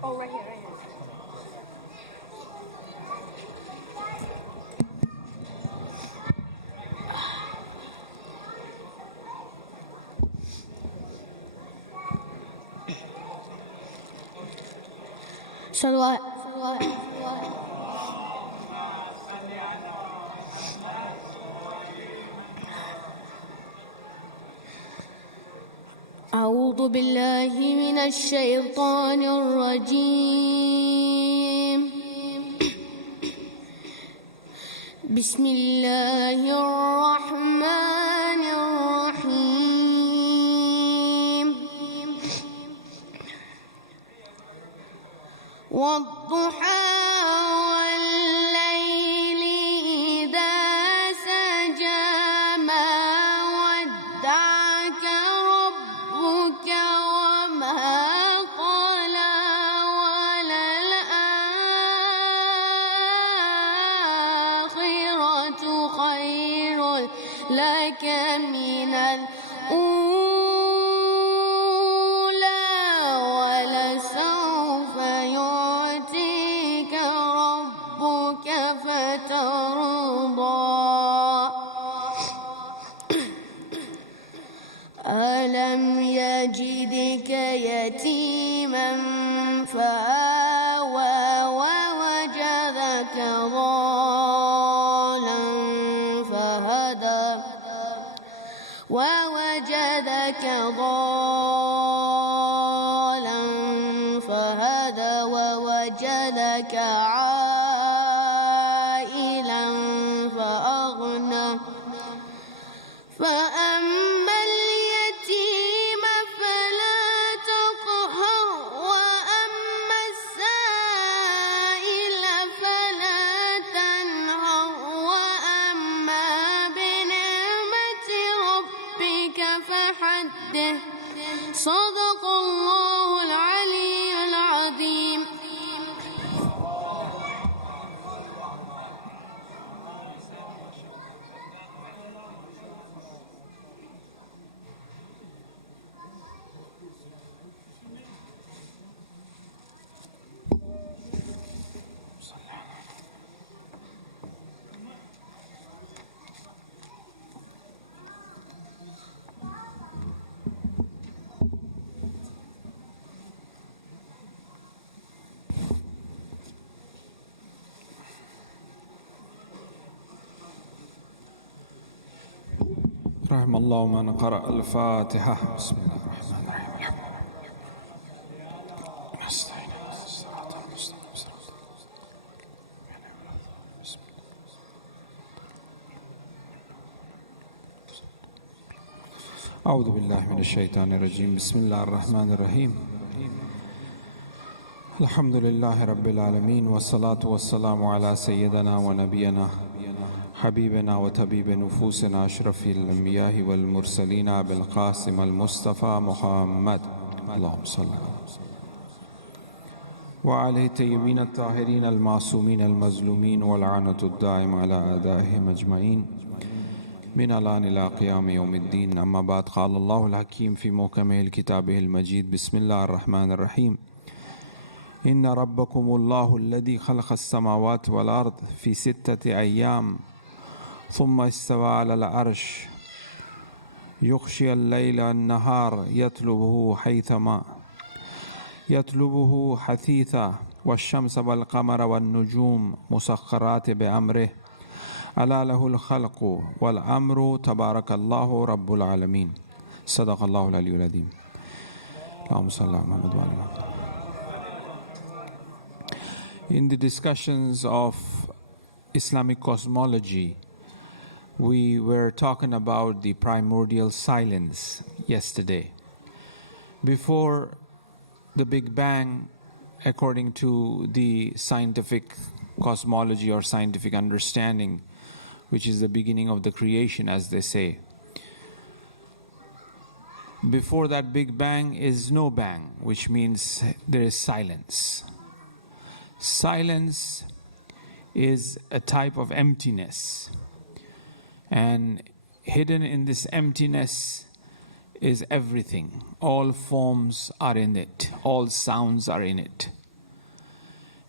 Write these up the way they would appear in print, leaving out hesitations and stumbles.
Oh, right here, right here. صلوات أعوذ بالله من الشيطان الرجيم. بسم الله الرحمن الرحيم. والضحى والليل إذا سجى ما ودعك ربك وما قلى وللآخرة خير لك من الأولى ولسوف يعطيك ربك فترضى. ألم يجدك يتيما فآوى ووجدك ضالا فهدى ووجدك عائلا فأغنى. فأما اليتيم فلا تقهر وأما السائل فلا تنهر وأما بنعمة ربك فحدث. صدق الله العلي العظيم. رحم الله من قرأ الفاتحة. بسم الله الرحمن الرحيم. نستعين الصراط المستقيم. أعوذ بالله من الشيطان الرجيم. بسم الله الرحمن الرحيم. الحمد لله رب العالمين والصلاة والسلام على سيدنا ونبينا حبيبنا وطبيب نفوسنا أشرف الأنبياء والمرسلين أبي القاسم المصطفى محمد اللهم صل وعليه الطيبين الطاهرين المعصومين المظلومين واللعنة الدائم على أعدائهم أجمعين من الآن إلى قيام يوم الدين. أما بعد، قال الله الحكيم في محكمه الكتابه المجيد. بسم الله الرحمن الرحيم. إن ربكم الله الذي خلق السماوات والأرض في 6 أيام ثم استوى على العرش يغشي الليل النهار يطلبه حثيثا والشمس والقمر والنجوم مسخرات بأمره ألا له الخلق والأمر تبارك الله رب العالمين. صدق الله العلي العظيم. اللهم صل على محمد وعلى محمد. In the discussions of Islamic cosmology, we were talking about the primordial silence yesterday. Before the Big Bang, according to the scientific cosmology or scientific understanding, which is the beginning of the creation, as they say, before that Big Bang is no bang, which means there is silence. Silence is a type of emptiness, and hidden in this emptiness is everything. All forms are in it, all sounds are in it.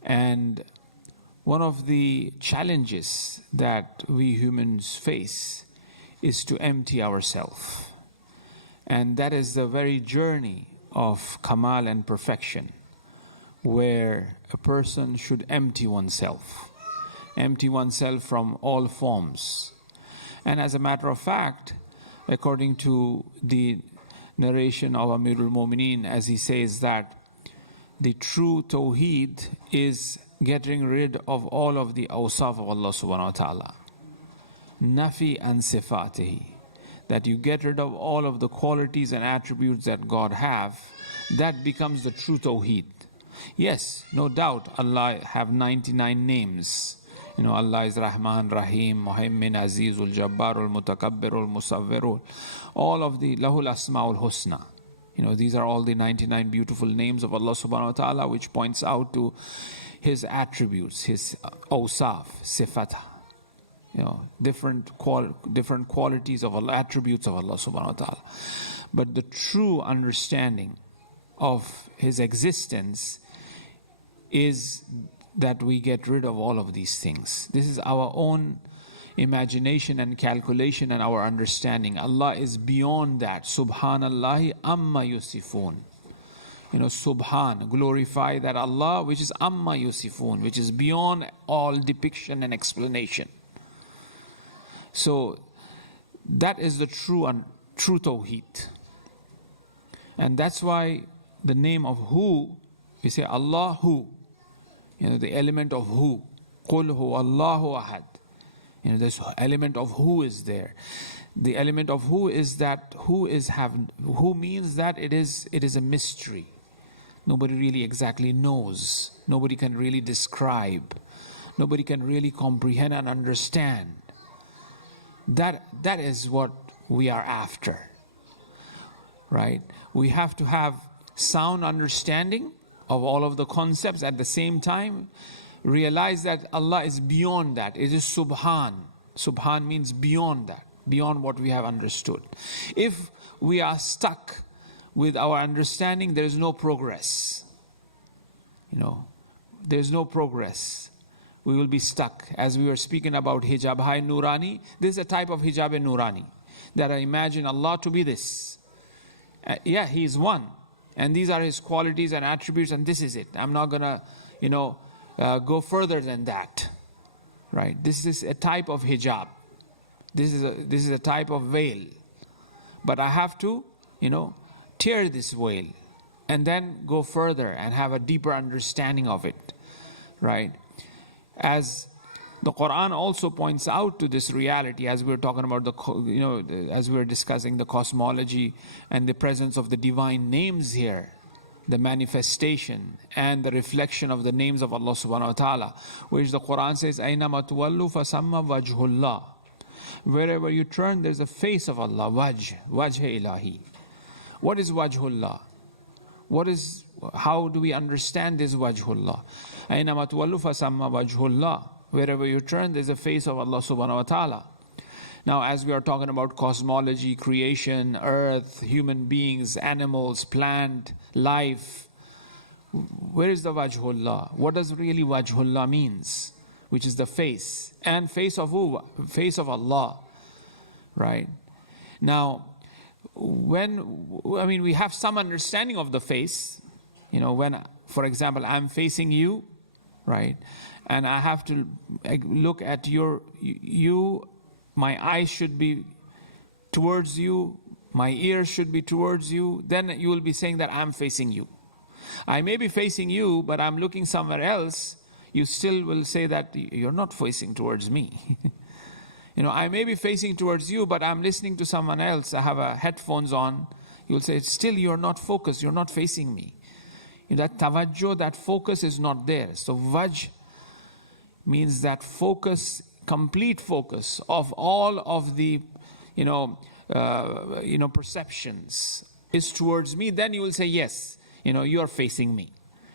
And one of the challenges that we humans face is to empty ourselves. And that is the very journey of Kamal and perfection, where a person should empty oneself from all forms. And as a matter of fact, according to the narration of Amirul Mu'mineen, as he says that the true Tawheed is getting rid of all of the awsaf of Allah subhanahu wa ta'ala. Nafi and sifatihi. That you get rid of all of the qualities and attributes that God have, that becomes the true Tawheed. Yes, no doubt, Allah have 99 names. Allah is Rahman, Rahim, Muhaymin, Azizul, Jabbarul, Mutakabbirul, Musawwirul. All of the Lahul Asma'ul Husna. These are all the 99 beautiful names of Allah subhanahu wa ta'ala, which points out to His attributes, His awsaf, sifat. Different qualities of Allah, attributes of Allah subhanahu wa ta'ala. But the true understanding of His existence is that we get rid of all of these things. This is our own imagination and calculation and our understanding. Allah is beyond that. Subhanallahi amma yusifun. Subhan, glorify that Allah which is amma yusifun, which is beyond all depiction and explanation. So that is the true Tawheed. And that's why the name of Who, we say Allah Who. The element of Who. Qul hu Allahu ahad. This element of Who is there. The element of Who is that Who means that it is a mystery. Nobody really exactly knows. Nobody can really describe. Nobody can really comprehend and understand. That is what we are after, right? We have to have sound understanding of all of the concepts at the same time. Realize that Allah is beyond that. It is Subhan. Subhan means beyond that, beyond what we have understood. If we are stuck with our understanding, there is no progress. There is no progress. We will be stuck. As we were speaking about hijab hai nurani, this is a type of hijab nurani, that I imagine Allah to be this. He is one, and these are His qualities and attributes, and this is it. I'm not gonna go further than that, right? This is a type of hijab. This is a type of veil, but I have to tear this veil and then go further and have a deeper understanding of it, right? As the Quran also points out to this reality, as we were talking about as we were discussing the cosmology and the presence of the divine names here, the manifestation and the reflection of the names of Allah subhanahu wa ta'ala, which the Quran says, Aynama tuwallu fasamma wajhullah. Wherever you turn, there's a face of Allah, wajh ilahi. What is wajhullah? How do we understand this wajhullah? Aynama tuwallu fasamma wajhullah. Wherever you turn, there's a face of Allah subhanahu wa ta'ala. Now, as we are talking about cosmology, creation, earth, human beings, animals, plant, life, where is the wajhullah? What does really wajhullah means? Which is the face. And face of who? Face of Allah. Right? Now, we have some understanding of the face. When, for example, I'm facing you, right? And I have to look at you, my eyes should be towards you, my ears should be towards you, then you will be saying that I'm facing you. I may be facing you, but I'm looking somewhere else, you still will say that you're not facing towards me. I may be facing towards you, but I'm listening to someone else, I have headphones on, you'll say, still you're not focused, you're not facing me. That tawajjuh, that focus is not there. So wajh means that focus, complete focus of all of the, perceptions is towards me. Then you will say, yes, you are facing me.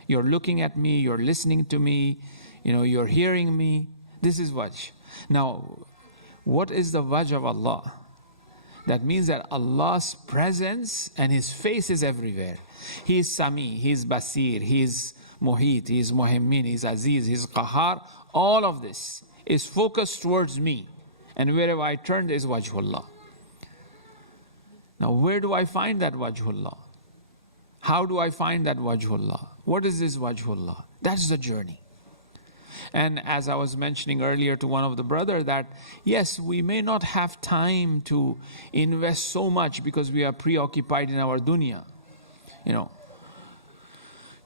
You're looking at me, you're listening to me, you're hearing me. This is wajh. Now, what is the wajh of Allah? That means that Allah's presence and His face is everywhere. He is Sami, He is Basir, He is Muhit, He is Muhimmin, He is Aziz, He is Qahar. All of this is focused towards me. And wherever I turn, there is Wajhullah. Now, where do I find that Wajhullah? How do I find that Wajhullah? What is this Wajhullah? That's the journey. And as I was mentioning earlier to one of the brother that, yes, we may not have time to invest so much because we are preoccupied in our dunya,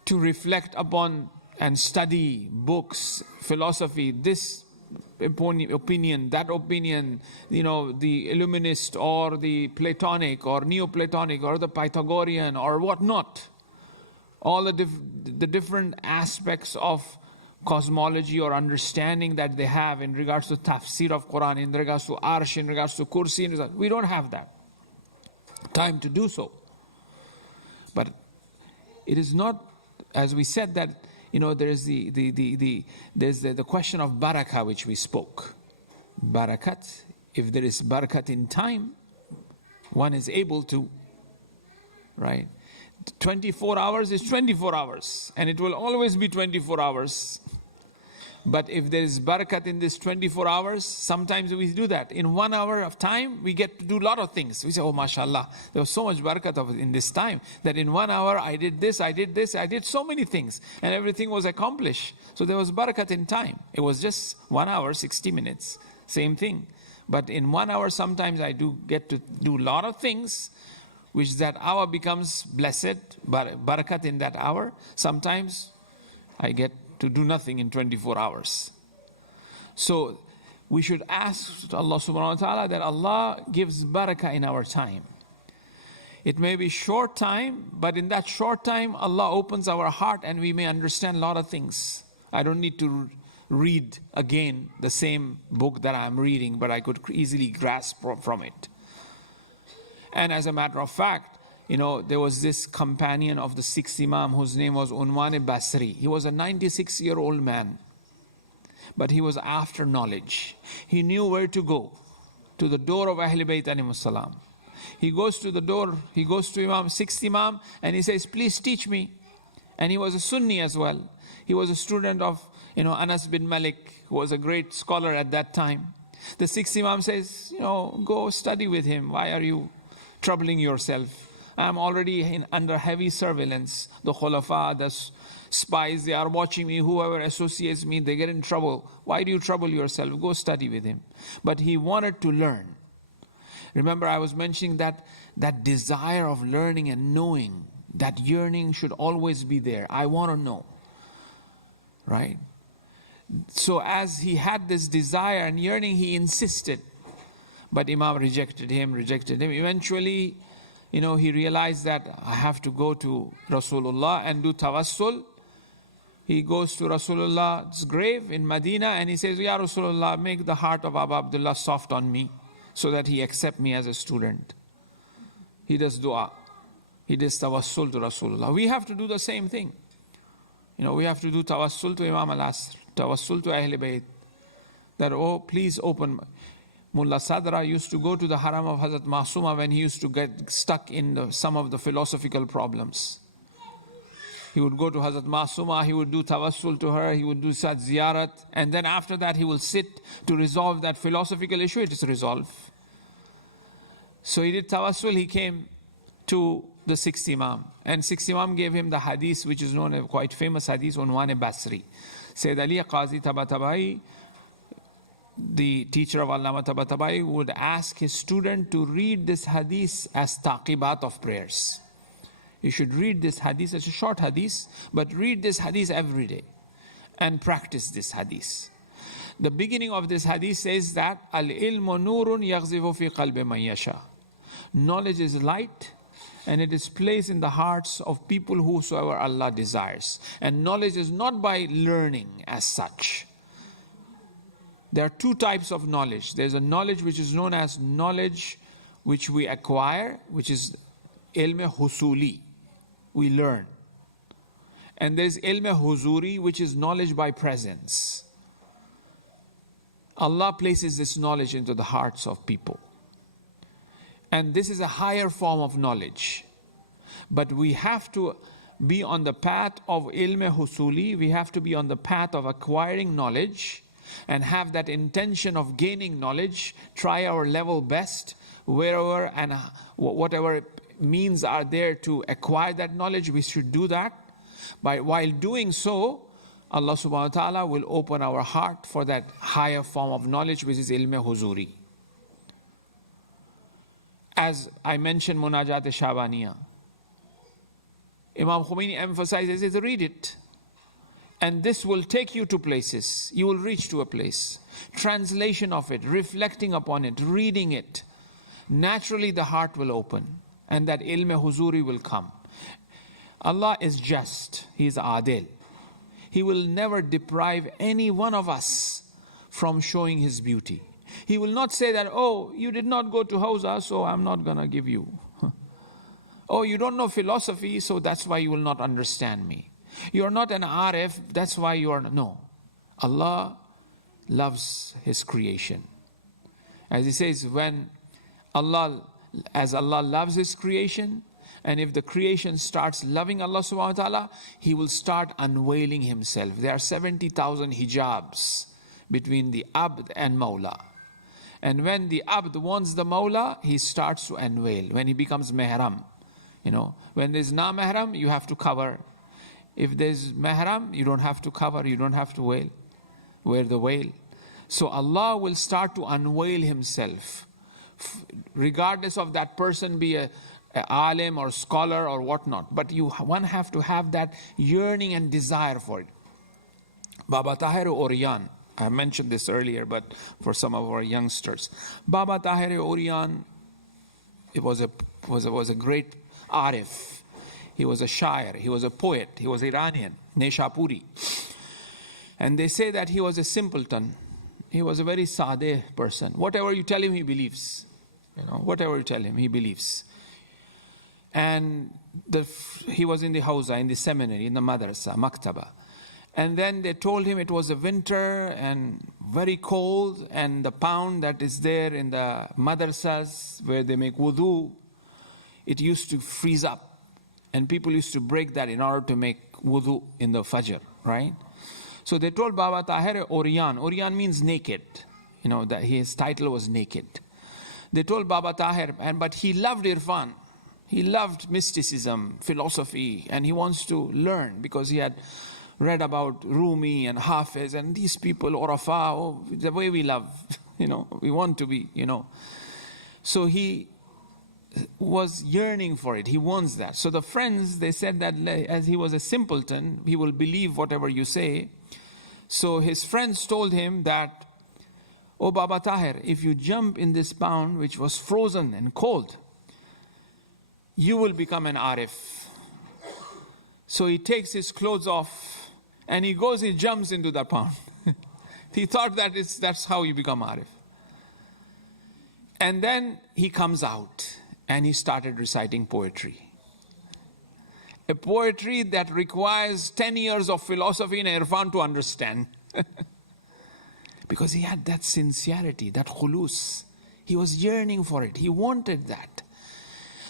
to reflect upon and study books, philosophy, this opinion, that opinion, the Illuminist or the Platonic or Neoplatonic or the Pythagorean or whatnot. All the different aspects of cosmology or understanding that they have in regards to tafsir of Quran, in regards to arsh, in regards to kursi, we don't have that time to do so. But it is not, as we said, that there's the question of barakah which we spoke. Barakat, if there is barakat in time, one is able to, right? 24 hours is 24 hours, and it will always be 24 hours. But if there is barakat in this 24 hours, sometimes we do that. In 1 hour of time, we get to do a lot of things. We say, oh, mashallah, there was so much barakat in this time that in 1 hour I did this, I did so many things, and everything was accomplished. So there was barakat in time. It was just 1 hour, 60 minutes, same thing. But in 1 hour, sometimes I do get to do a lot of things, which that hour becomes blessed, barakat in that hour. Sometimes I get to do nothing in 24 hours. So we should ask Allah subhanahu wa ta'ala that Allah gives barakah in our time. It may be short time, but in that short time, Allah opens our heart and we may understand a lot of things. I don't need to read again the same book that I'm reading, but I could easily grasp from it. And as a matter of fact, there was this companion of the sixth Imam whose name was Moulana Abbas Mirza. He was a 96-year-old man, but he was after knowledge. He knew where to go, to the door of Ahl Bayt alayhimus salam. He goes to the door, he goes to sixth Imam, and he says, please teach me. And he was a Sunni as well. He was a student of Anas bin Malik, who was a great scholar at that time. The sixth Imam says, go study with him. Why are you troubling yourself? I'm already under heavy surveillance. The khulafa, the spies, they are watching me. Whoever associates me, they get in trouble. Why do you trouble yourself? Go study with him. But he wanted to learn. Remember, I was mentioning that desire of learning and knowing, that yearning should always be there. I want to know. Right? So as he had this desire and yearning, he insisted. But Imam rejected him. Eventually, he realized that I have to go to Rasulullah and do tawassul. He goes to Rasulullah's grave in Medina and he says, Ya Rasulullah, make the heart of Abu Abdullah soft on me so that he accept me as a student. He does dua. He does tawassul to Rasulullah. We have to do the same thing. We have to do tawassul to Imam al-Asr, tawassul to Ahl Bayt. That, oh, please open. Mullah Sadra used to go to the haram of Hazrat Masuma when he used to get stuck in some of the philosophical problems. He would go to Hazrat Masuma, he would do tawassul to her, he would do such ziyarat, and then after that he will sit to resolve that philosophical issue. It is resolved. So he did tawassul, he came to the sixth Imam. And sixth Imam gave him the hadith, which is known as quite famous hadith, Moulana Abbas Mirza. Sayyid Ali Qazi Tabatabai, the teacher of Allama Tabatabai, would ask his student to read this hadith as taqibat of prayers. You should read this hadith, it's a short hadith, but read this hadith every day and practice this hadith. The beginning of this hadith says that al-ilmu nurun yaghzifu fi qalbi man yasha. Knowledge is light and it is placed in the hearts of people whosoever Allah desires. And knowledge is not by learning as such. There are two types of knowledge. There's a knowledge which is known as knowledge which we acquire, which is ilm husuli. We learn. And there's ilm huzuri, which is knowledge by presence. Allah places this knowledge into the hearts of people. And this is a higher form of knowledge. But we have to be on the path of ilm husuli. We have to be on the path of acquiring knowledge and have that intention of gaining knowledge, try our level best wherever and whatever means are there to acquire that knowledge, we should do that. While doing so, Allah subhanahu wa ta'ala will open our heart for that higher form of knowledge, which is ilm huzuri. As I mentioned, Munajat Shabaniya, Imam Khomeini emphasizes, read it. And this will take you to places. You will reach to a place. Translation of it, reflecting upon it, reading it. Naturally the heart will open and that ilm huzuri will come. Allah is just. He is adil. He will never deprive any one of us from showing His beauty. He will not say that, oh, you did not go to Hawza, so I'm not going to give you. Oh, you don't know philosophy, so that's why you will not understand me. You're not an Arif, that's why you are not. No. Allah loves His creation. As He says, as Allah loves His creation, and if the creation starts loving Allah subhanahu wa ta'ala, He will start unveiling Himself. There are 70,000 hijabs between the Abd and Mawla. And when the Abd wants the Mawla, he starts to unveil. When he becomes Mehram, when there's na Mehram, you have to cover. If there's Mehram, you don't have to cover, you don't have to wear the veil. So Allah will start to unveil Himself, regardless of that person be a alim or scholar or whatnot. But one have to have that yearning and desire for it. Baba Tahir Oriyan, I mentioned this earlier, but for some of our youngsters, Baba Tahir Oriyan, it was a great arif. He was a shair, he was a poet, he was Iranian, Neshapuri. And they say that he was a simpleton. He was a very sadeh person. Whatever you tell him, he believes. Whatever you tell him, he believes. And he was in the Hawza, in the seminary, in the madrasa, maktaba. And then they told him it was a winter and very cold, and the pound that is there in the madrasas where they make wudu, it used to freeze up. And people used to break that in order to make wudu in the fajr, right? So they told Baba Tahir Oriyan. Oriyan means naked. That his title was naked. They told Baba Tahir, but he loved Irfan. He loved mysticism, philosophy, and he wants to learn because he had read about Rumi and Hafiz and these people, Urafa, the way we love, we want to be, So he was yearning for it. He wants that. So the friends, they said that as he was a simpleton, he will believe whatever you say. So his friends told him that, oh Baba Tahir, if you jump in this pound which was frozen and cold, you will become an Arif. So he takes his clothes off and he jumps into that pound. He thought that's how you become Arif. And then he comes out and he started reciting poetry. A poetry that requires 10 years of philosophy and irfan to understand. Because he had that sincerity, that khulus. He was yearning for it. He wanted that.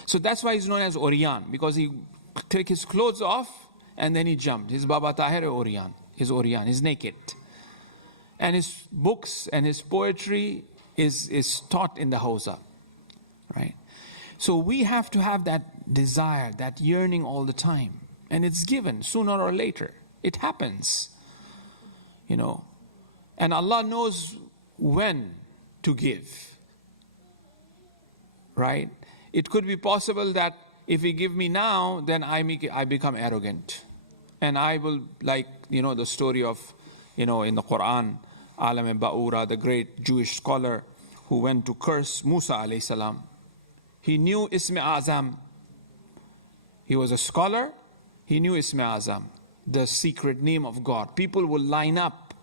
So that's why he's known as Oriyan, because he took his clothes off and then he jumped. His Baba Tahir Oriyan. He's naked. And his books and his poetry is taught in the Hawza. Right? So we have to have that desire, that yearning all the time. And it's given sooner or later. It happens. And Allah knows when to give. Right? It could be possible that if He give me now, then I become arrogant. And I will, the story of, in the Quran, Alam Ba'ura, the great Jewish scholar who went to curse Musa alayhi salam. He knew Ism Azam. He was a scholar. He knew Ism Azam, the secret name of God. People will line up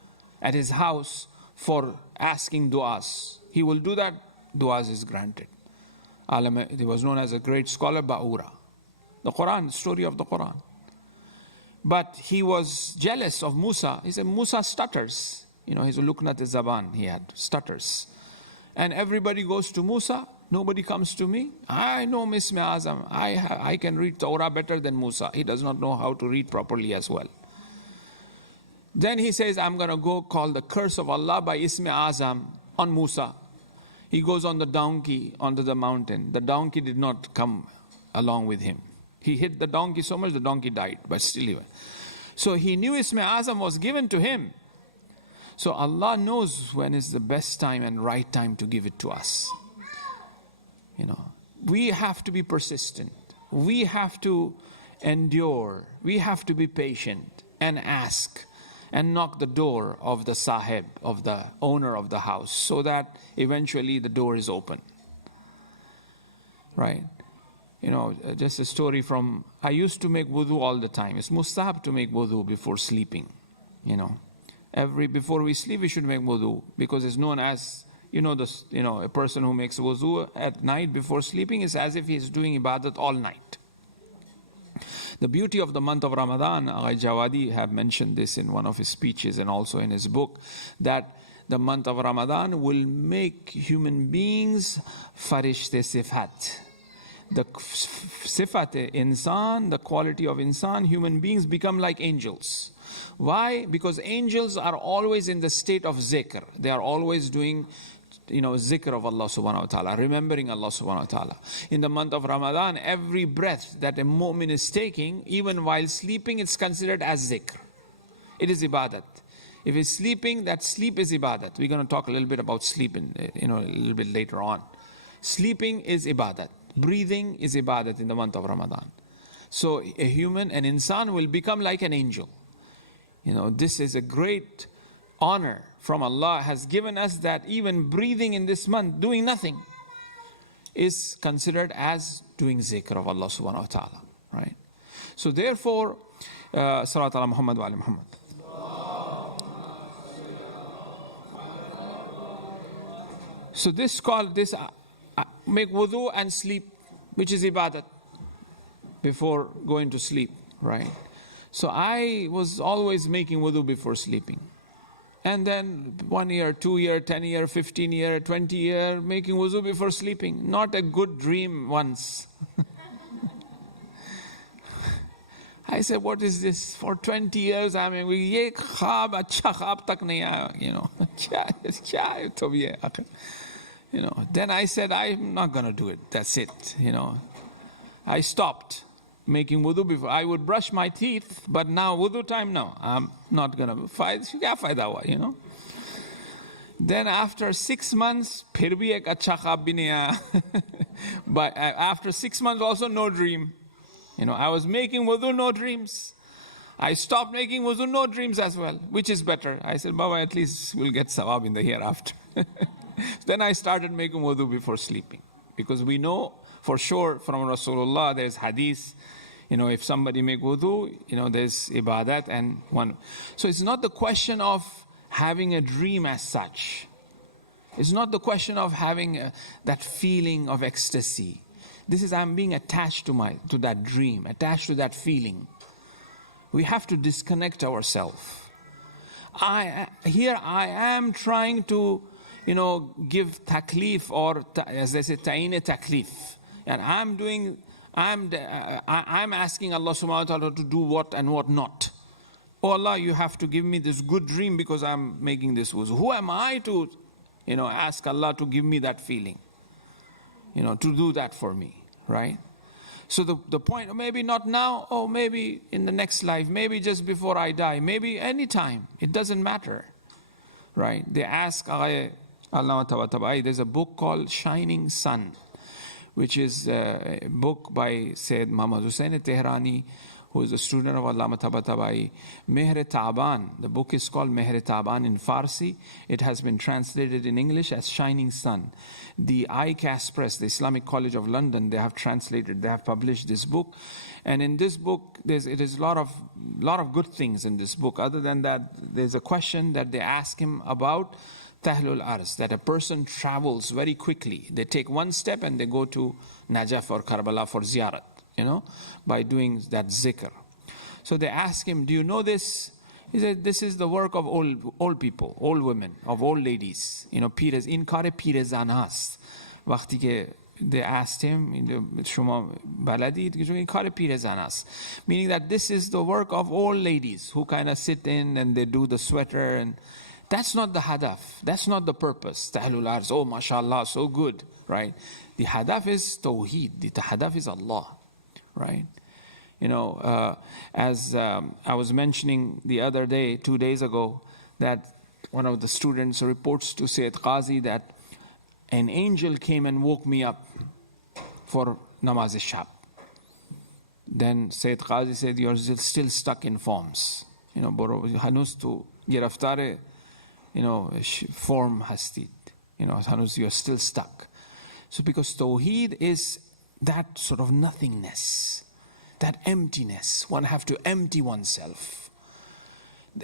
at his house for asking du'as. He will do that, du'as is granted. He was known as a great scholar, Ba'ura. The Quran, the story of the Quran. But he was jealous of Musa. He said, Musa stutters. His luknat zaban, he had stutters. And everybody goes to Musa Nobody comes to me. I know Isme Azam. I can read Torah better than Musa. He does not know how to read properly as well. Then he says, I'm going to go call the curse of Allah by Isme Azam on Musa. He goes on the donkey onto the mountain. The donkey did not come along with him. He hit the donkey so much the donkey died, but still he went. So he knew Isme Azam was given to him. So Allah knows when is the best time and right time to give it to us. We have to be persistent. We have to endure. We have to be patient and ask and knock the door of the sahib, of the owner of the house, so that eventually the door is open. Right? Just a story from, I used to make wudu all the time. It's mustahab to make wudu before sleeping. Before we sleep, we should make wudu, because it's known as, a person who makes wudu at night before sleeping is as if he's doing ibadat all night. The beauty of the month of Ramadan, Agha Jawadi have mentioned this in one of his speeches and also in his book, that the month of Ramadan will make human beings farishte sifat. The sifat insan, the quality of insan, human beings become like angels. Why? Because angels are always in the state of zikr. They are always doing zikr of Allah subhanahu wa ta'ala, remembering Allah subhanahu wa ta'ala. In the month of Ramadan, every breath that a mu'min is taking, even while sleeping, it's considered as zikr. It is ibadat. If he's sleeping, that sleep is ibadat. We're going to talk a little bit about sleep a little bit later on. Sleeping is ibadat. Breathing is ibadat in the month of Ramadan. So a human, an insan, will become like an angel. This is a great honor from Allah has given us, that even breathing in this month, doing nothing, is considered as doing zikr of Allah subhanahu wa ta'ala. Right? So therefore, Salat ala Muhammad wa ali Muhammad. So make wudu and sleep, which is ibadat, before going to sleep, right? So I was always making wudu before sleeping. And then 1 year, 2 year, 10 year, 15 year, 20 year, making wudu before sleeping. Not a good dream once. I said, what is this? For 20 years, I mean, ye khab, acha khab tak nahi aaya, Then I said, I'm not going to do it. That's it, I stopped making wudu before. I would brush my teeth, but now wudu time, no. I'm not going to. Then after 6 months, phir bhi ek acha khab bhi nahi aaya. But after 6 months also, no dream. I was making wudu, no dreams. I stopped making wudu, no dreams as well. Which is better? I said, Baba, at least we'll get sawab in the hereafter. Then I started making wudu before sleeping. Because we know for sure from Rasulullah, there's hadith, if somebody make wudu, there's ibadat and one. So it's not the question of having a dream as such. It's not the question of having that feeling of ecstasy. This is, I'm being attached to that dream, attached to that feeling. We have to disconnect ourselves. Here I am trying to, give taklif, or as they say, ta'in taklif. And I'm asking Allah subhanahu wa ta'ala to do what and what not. Oh Allah, you have to give me this good dream because I'm making this wuzu. Who am I to, ask Allah to give me that feeling? To do that for me, right? So the point, maybe not now, or maybe in the next life, maybe just before I die, maybe any time, it doesn't matter, right? They ask, there's a book called Shining Sun, which is a book by Sayyid Muhammad Hussain Tehrani, who is a student of Allama Tabatabai. Mehr Taban, the book is called Mehr Taban in Farsi. It has been translated in English as Shining Sun. The ICAS Press, the Islamic College of London, they have published this book. And in this book, it is a lot of good things in this book. Other than that, there's a question that they ask him about Tahlul Arz, that a person travels very quickly. They take one step and they go to Najaf or Karbala for ziyarat, by doing that zikr. So they ask him, do you know this? He said, this is the work of old people, old women, of old ladies. Pires, inkare pirezan hast. وقتی که they asked him, شما بلدید که این کار پیرزن است. Meaning that this is the work of all ladies who kind of sit in and they do the sweater, and that's not the hadaf. That's not the purpose. Tahlul Arz, oh mashallah, so good, right? The hadaf is tawheed. The hadaf is Allah, right? You know, as I was mentioning the other day, 2 days ago, that one of the students reports to Sayyid Qazi that an angel came and woke me up for namaz shab. Then Sayyid Qazi said, you're still stuck in forms. You know, hanus tu giraftare, you know, form hastid. You know, hanus, you're still stuck. So because Tawheed is that sort of nothingness, that emptiness. One have to empty oneself.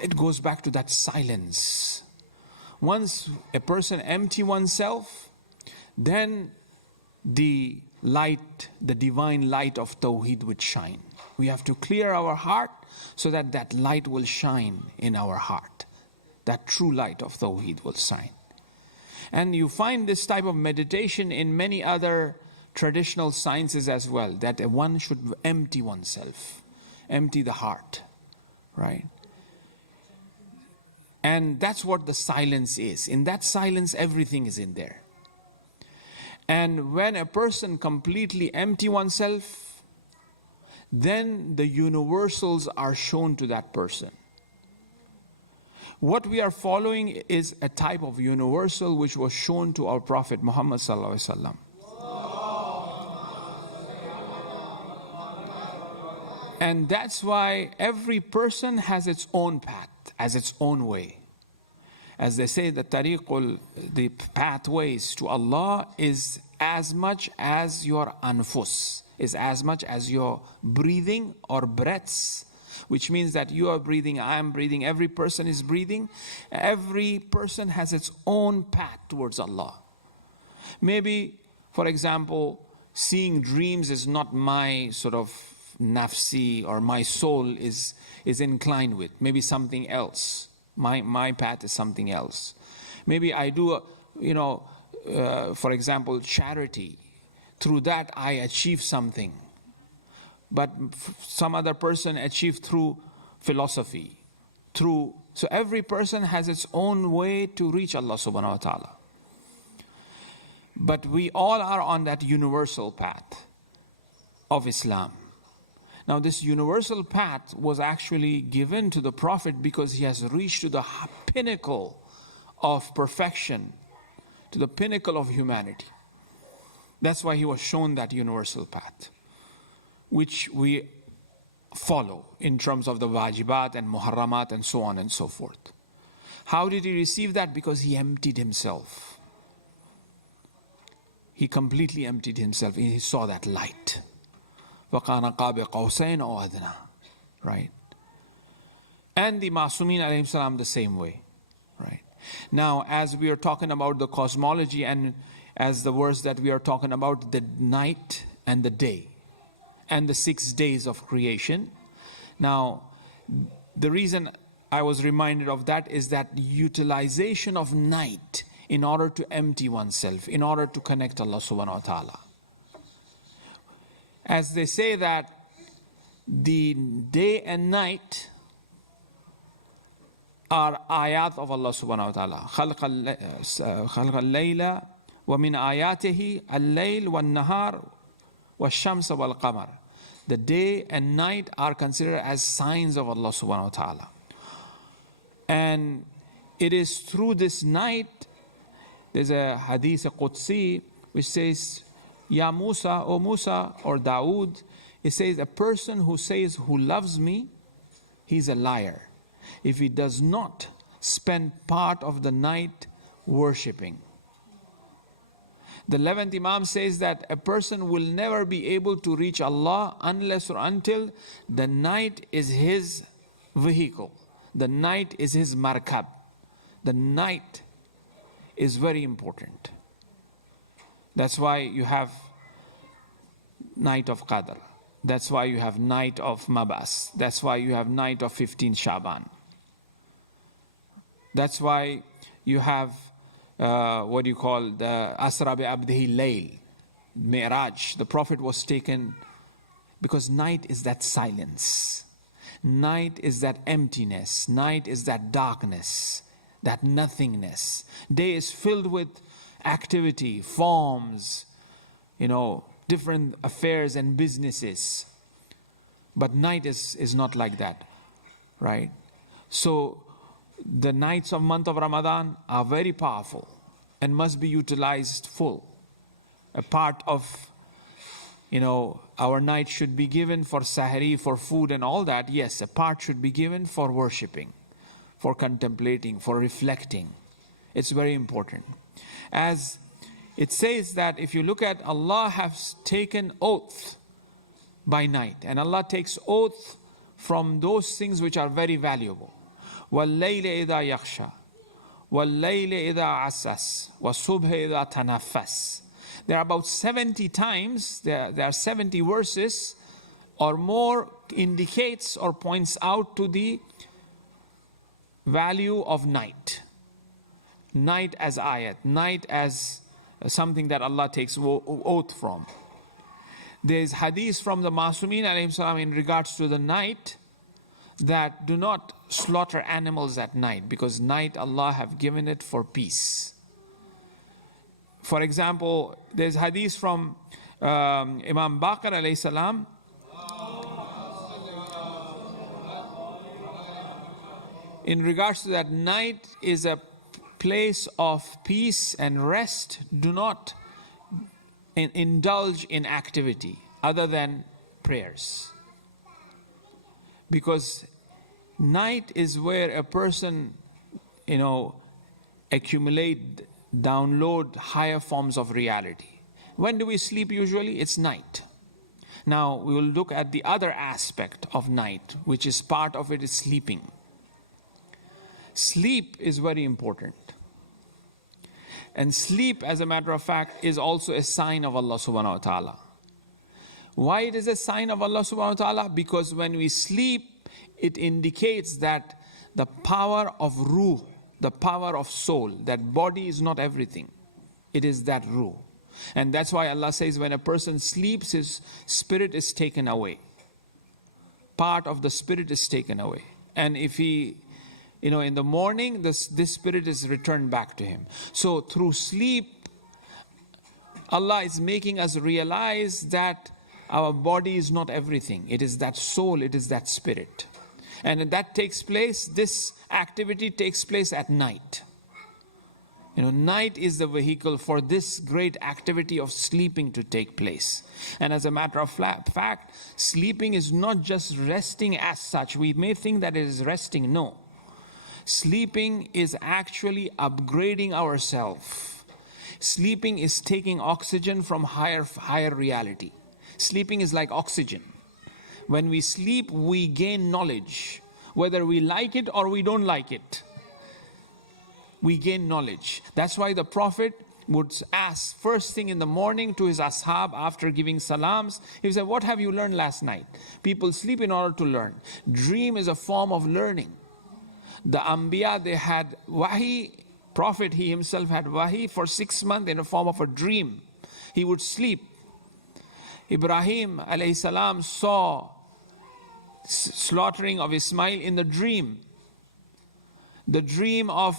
It goes back to that silence. Once a person empty oneself, then the light, the divine light of Tawheed would shine. We have to clear our heart so that that light will shine in our heart. That true light of Tawheed will shine. And you find this type of meditation in many other traditional sciences as well, that one should empty oneself, empty the heart, right? And that's what the silence is. In that silence, everything is in there. And when a person completely empty oneself, then the universals are shown to that person. What we are following is a type of universal which was shown to our Prophet Muhammad sallallahu alaihi wasallam. And that's why every person has its own path, has its own way. As they say, the pathways to Allah is as much as your anfus, is as much as your breathing or breaths, which means that you are breathing, I am breathing, every person is breathing. Every person has its own path towards Allah. Maybe, for example, seeing dreams is not my sort of nafsi, or my soul is inclined with. Maybe something else. My path is something else. Maybe I do, for example, charity. Through that I achieve something. But some other person achieved through philosophy. So every person has its own way to reach Allah subhanahu wa ta'ala. But we all are on that universal path of Islam. Now this universal path was actually given to the Prophet because he has reached to the pinnacle of perfection, to the pinnacle of humanity. That's why he was shown that universal path, which we follow in terms of the wajibat and muharramat and so on and so forth. How did he receive that? Because he emptied himself. He completely emptied himself. He saw that light. وَقَانَ قَابِ قَوْسَيْنَ أَوْ أَدْنَى. Right? And the Ma'sumin alayhim salam the same way. Right? Now, as we are talking about the cosmology, and as the verse that we are talking about, the night and the day, and the 6 days of creation. Now, the reason I was reminded of that is that utilization of night in order to empty oneself, in order to connect Allah subhanahu wa ta'ala. As they say that the day and night are ayat of Allah subhanahu wa ta'ala. خلق الليل ومن آياته الليل والنهار والشمس والقمر. The day and night are considered as signs of Allah subhanahu wa ta'ala. And it is through this night, there's a hadith, a Qudsi, which says, Ya Musa, O Musa, or Dawood, it says, a person who says, who loves me, he's a liar, if he does not spend part of the night worshipping. The 11th Imam says that a person will never be able to reach Allah unless or until the night is his vehicle. The night is his markab. The night is very important. That's why you have night of Qadr. That's why you have night of Mabas. That's why you have night of 15 Shaban. That's why you have the Asra bi Abdihi Layl, Mi'raj. The Prophet was taken because night is that silence. Night is that emptiness. Night is that darkness, that nothingness. Day is filled with activity, forms, different affairs and businesses. But night is not like that, right? So the nights of month of Ramadan are very powerful and must be utilized full. A part of, our night should be given for sahari, for food and all that. Yes, a part should be given for worshipping, for contemplating, for reflecting. It's very important. As it says that if you look at Allah has taken oath by night, and Allah takes oath from those things which are very valuable. وَاللَّيْلِ إِذَا يَخْشَى وَاللَّيْلِ إِذَا عَسَّسْ وَالصُّبْحِ إِذَا تَنَفَّسْ. There are about 70 times, there are 70 verses or more indicates or points out to the value of night. Night as ayat, night as something that Allah takes oath from. There is hadith from the Masumeen alayhim salam in regards to the night, that do not slaughter animals at night, because night Allah have given it for peace. For example, there's hadith from Imam Baqir alayhi salam. In regards to that, night is a place of peace and rest. Do not indulge in activity other than prayers. Because night is where a person, accumulate, download higher forms of reality. When do we sleep usually? It's night. Now we will look at the other aspect of night, which is part of it is sleeping. Sleep is very important. And sleep, as a matter of fact, is also a sign of Allah subhanahu wa ta'ala. Why it is a sign of Allah subhanahu wa ta'ala? Because when we sleep, it indicates that the power of ruh, the power of soul, that body is not everything. It is that ruh. And that's why Allah says when a person sleeps, his spirit is taken away. Part of the spirit is taken away. And if he, in the morning, this spirit is returned back to him. So through sleep, Allah is making us realize that our body is not everything. It is that soul, it is that spirit. And that takes place, this activity takes place at night. Night is the vehicle for this great activity of sleeping to take place. And as a matter of fact, sleeping is not just resting as such. We may think that it is resting. No. Sleeping is actually upgrading ourselves. Sleeping is taking oxygen from higher reality. Sleeping is like oxygen. When we sleep, we gain knowledge. Whether we like it or we don't like it, we gain knowledge. That's why the Prophet would ask first thing in the morning to his ashab after giving salams. He would say, what have you learned last night? People sleep in order to learn. Dream is a form of learning. The Anbiya, they had wahi. Prophet, he himself had wahi for 6 months in the form of a dream. He would sleep. Ibrahim alayhi salam saw slaughtering of Ismail in the dream. The dream of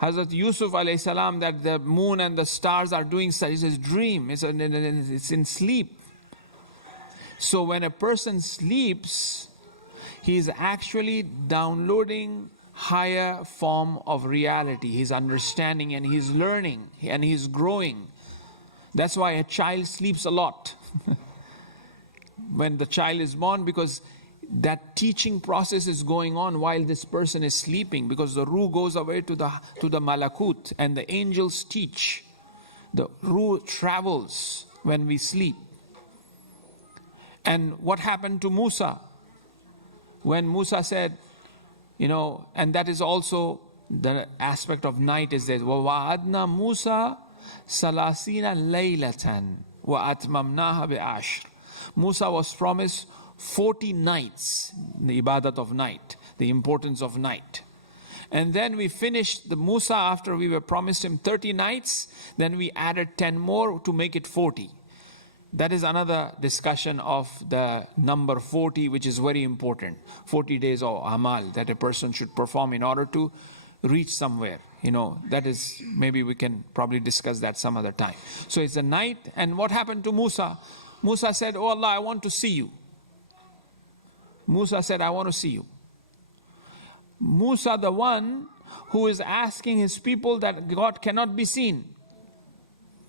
Hazrat Yusuf alayhi salam, that the moon and the stars are doing such, is his dream. It's in sleep. So when a person sleeps, he is actually downloading higher form of reality. He's understanding and he's learning and he's growing. That's why a child sleeps a lot when the child is born, because that teaching process is going on while this person is sleeping, because the ruh goes away to the malakut and the angels teach. The ruh travels when we sleep. And what happened to Musa? When Musa said, and that is also the aspect of night is that وَوَعَدْنَا مُوسَى سَلَاسِينَ لَيْلَةً وَأَتْمَمْنَاهَا بِعَشْرٍ. Musa was promised 40 nights, the ibadat of night, the importance of night. And then we finished the Musa after we were promised him 30 nights. Then we added 10 more to make it 40. That is another discussion of the number 40, which is very important. 40 days of amal that a person should perform in order to reach somewhere. That is, maybe we can probably discuss that some other time. So it's a night, and what happened to Musa? Musa said, "Oh Allah, I want to see you." Musa said, "I want to see you." Musa, the one who is asking his people that God cannot be seen.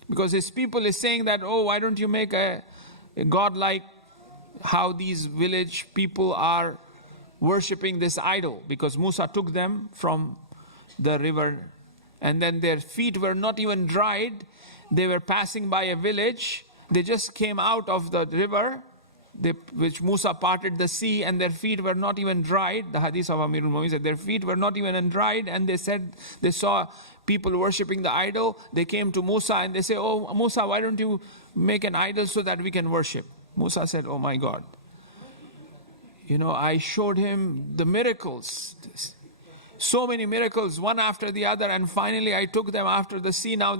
Because his people is saying that, "Oh, why don't you make a God like how these village people are worshipping this idol?" Because Musa took them from the river, and then their feet were not even dried. They were passing by a village. They just came out of the river, which Musa parted the sea, and their feet were not even dried. The hadith of Amirul Mu'minin said their feet were not even dried, and they said they saw people worshipping the idol. They came to Musa and they say, "Oh Musa, why don't you make an idol so that we can worship?" Musa said, "Oh my God, I showed him the miracles, so many miracles, one after the other, and finally I took them after the sea. Now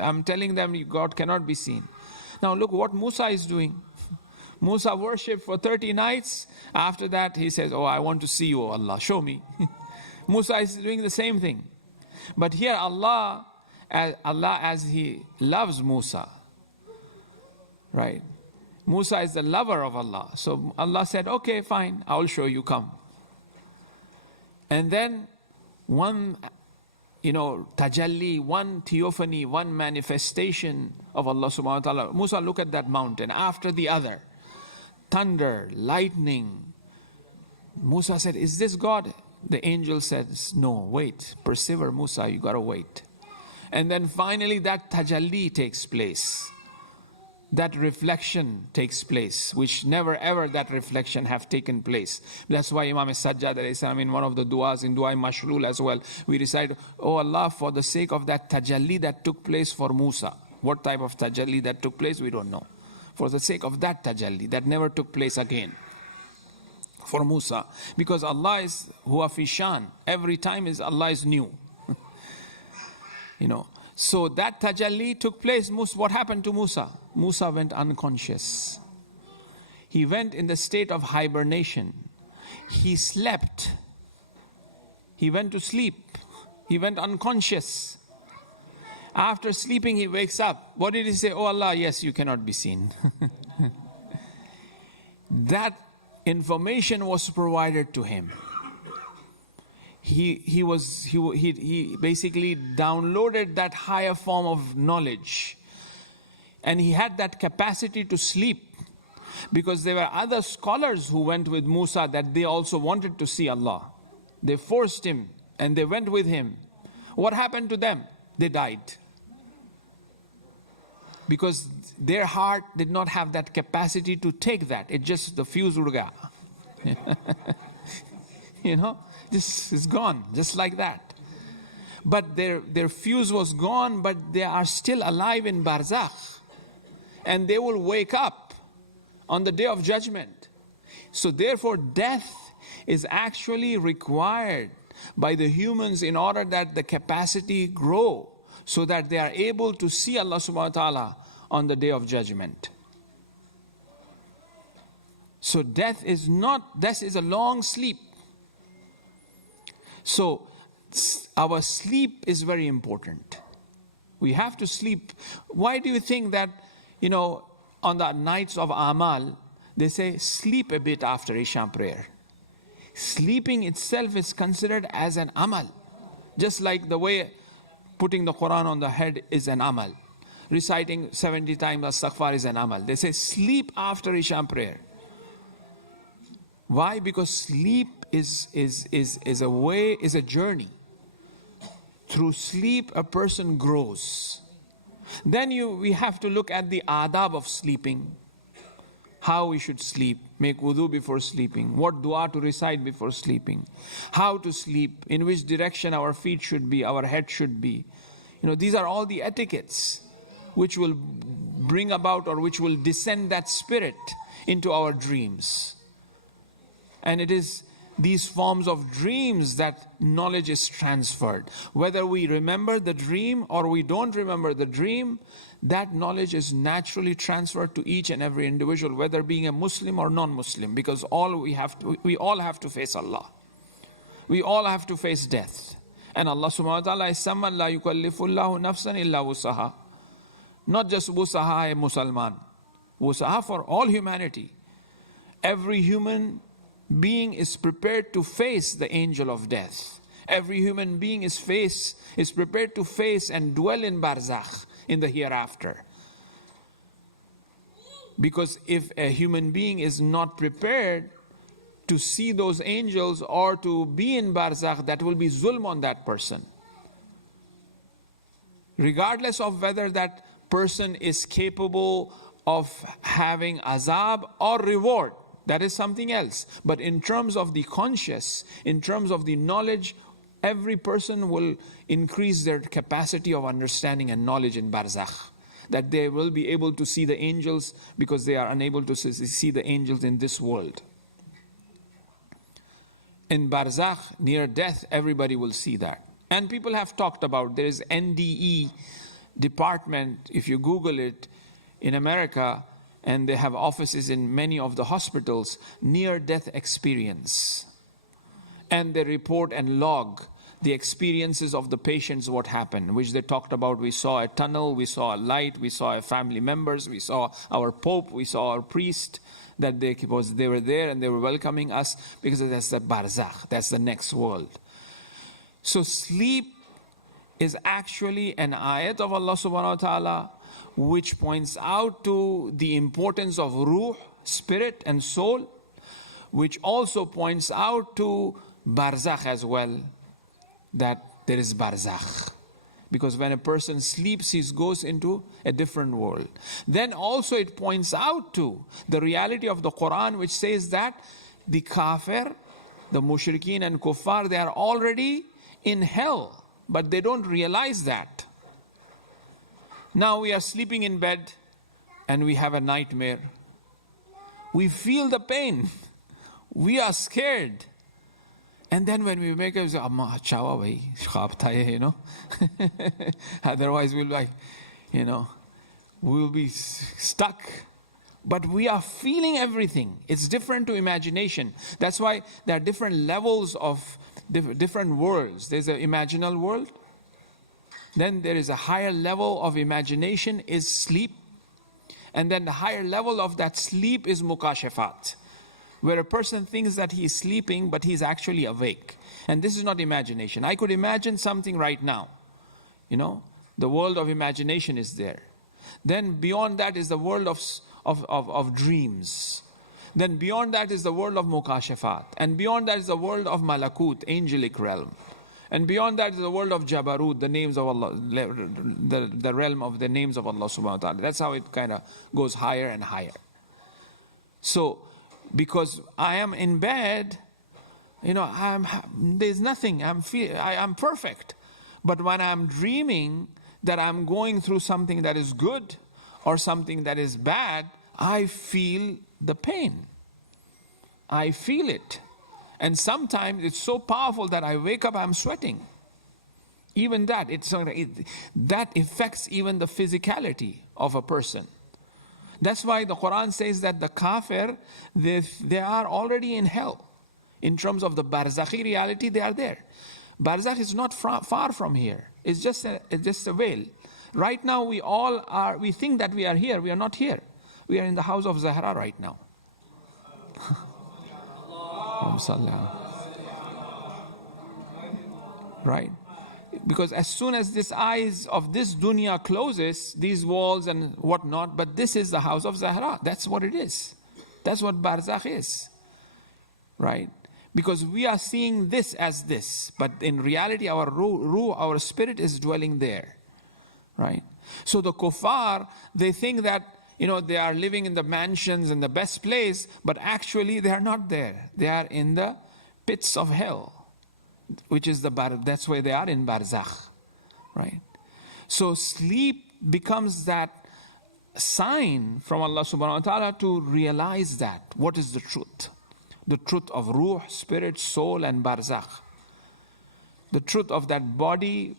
I'm telling them God cannot be seen." Now look what Musa is doing. Musa worshipped for 30 nights. After that he says, "Oh, I want to see you, Allah, show me." Musa is doing the same thing. But here Allah as he loves Musa, right? Musa is the lover of Allah. So Allah said, "Okay, fine, I will show you, come." And then one, tajalli, one theophany, one manifestation of Allah subhanahu wa ta'ala. Musa, look at that mountain, after the other. Thunder, lightning. Musa said, "Is this God?" The angel says, "No, wait, persevere Musa, you gotta wait." And then finally that tajalli takes place. That reflection takes place, which never ever that reflection have taken place. That's why Imam Sajjad alayhi salam, in one of the du'as, in Du'a Mashrul as well, we recite, "Oh Allah, for the sake of that tajalli that took place for Musa." What type of tajalli that took place, we don't know. For the sake of that tajalli that never took place again for Musa. Because Allah is huwa fi shan. Every time Allah is new. So that tajalli took place. What happened to Musa? Musa went unconscious. He went in the state of hibernation. He slept. He went to sleep. He went unconscious. After sleeping, he wakes up. What did he say? "Oh Allah, yes, you cannot be seen." That information was provided to him. He basically downloaded that higher form of knowledge. And he had that capacity to sleep. Because there were other scholars who went with Musa that they also wanted to see Allah. They forced him and they went with him. What happened to them? They died. Because their heart did not have that capacity to take that. It just, the fuse urga. This is gone, just like that. But their fuse was gone, but they are still alive in barzakh. And they will wake up on the day of judgment. So therefore, death is actually required by the humans in order that the capacity grow, so that they are able to see Allah subhanahu wa ta'ala on the day of judgment. So death is a long sleep. So our sleep is very important. We have to sleep. Why do you think that, on the nights of Amal, they say sleep a bit after Isha prayer? Sleeping itself is considered as an amal. Just like the way putting the Quran on the head is an amal. Reciting 70 times astaghfar is an amal. They say sleep after Isha prayer. Why? Because sleep is a journey. Through sleep, a person grows. Then we have to look at the adab of sleeping. How we should sleep, make wudu before sleeping, what dua to recite before sleeping, how to sleep, in which direction our feet should be, our head should be. These are all the etiquettes which will bring about, or which will descend that spirit into our dreams. And it is these forms of dreams that knowledge is transferred. Whether we remember the dream or we don't remember the dream, that knowledge is naturally transferred to each and every individual, whether being a Muslim or non-Muslim, because we all have to face Allah. We all have to face death. And Allah subhanahu wa ta'ala is someone la yukallifullahu nafsan illa wusaha. Not just wusaha a Musliman. Wusaha for all humanity. Every human being is prepared to face the angel of death. Every human being is prepared to face and dwell in barzakh, in the hereafter. Because if a human being is not prepared to see those angels or to be in barzakh, that will be zulm on that person. Regardless of whether that person is capable of having azab or reward, that is something else. But in terms of the conscious, in terms of the knowledge, every person will increase their capacity of understanding and knowledge in barzakh. That they will be able to see the angels because they are unable to see the angels in this world. In barzakh, near death, everybody will see that. And people have talked about, there is NDE department, if you Google it, in America, and they have offices in many of the hospitals, near-death experience. And they report and log the experiences of the patients, what happened, which they talked about. We saw a tunnel, we saw a light, we saw our family members, we saw our pope, we saw our priest, that they were there and they were welcoming us, because that's the barzakh, that's the next world. So sleep is actually an ayat of Allah subhanahu wa ta'ala, which points out to the importance of ruh, spirit and soul, which also points out to barzakh as well, that there is barzakh. Because when a person sleeps, he goes into a different world. Then also it points out to the reality of the Quran, which says that the kafir, the mushrikeen and kuffar, they are already in hell, but they don't realize that. Now we are sleeping in bed and we have a nightmare. We feel the pain. We are scared. And then when we wake up, we say, Amma, chawa bhai, khwaab tha ye, you know. Otherwise we'll like, you know, we'll be stuck. But we are feeling everything. It's different to imagination. That's why there are different levels of different worlds. There's an imaginal world. Then there is a higher level of imagination is sleep. And then the higher level of that sleep is mukashafat, where a person thinks that he is sleeping, but he's actually awake. And this is not imagination. I could imagine something right now. You know, the world of imagination is there. Then beyond that is the world of dreams. Then beyond that is the world of mukashafat. And beyond that is the world of malakut, angelic realm. And beyond that is the world of Jabarut, the names of Allah, the realm of the names of Allah subhanahu wa ta'ala. That's how it kind of goes higher and higher. So, because I am in bed, you know, there's nothing, I'm perfect. But when I'm dreaming that I'm going through something that is good or something that is bad, I feel the pain. I feel it. And sometimes it's so powerful that I wake up, I'm sweating. Even that, that affects even the physicality of a person. That's why the Quran says that the kafir, they are already in hell. In terms of the barzakhi reality, they are there. Barzakh is not far from here. It's just a veil. Right now we think that we are here. We are not here. We are in the house of Zahra right now. Right? Because as soon as this eyes of this dunya closes, these walls and whatnot, but this is the house of Zahra. That's what it is. That's what barzakh is. Right? Because we are seeing this as this, but in reality our ruh, our spirit is dwelling there. Right? So the kuffar, they think that, you know, they are living in the mansions in the best place, but actually they are not there. They are in the pits of hell, which is that's why they are in barzakh, right? So sleep becomes that sign from Allah subhanahu wa ta'ala to realize that, what is the truth? The truth of ruh, spirit, soul, and barzakh. The truth of that body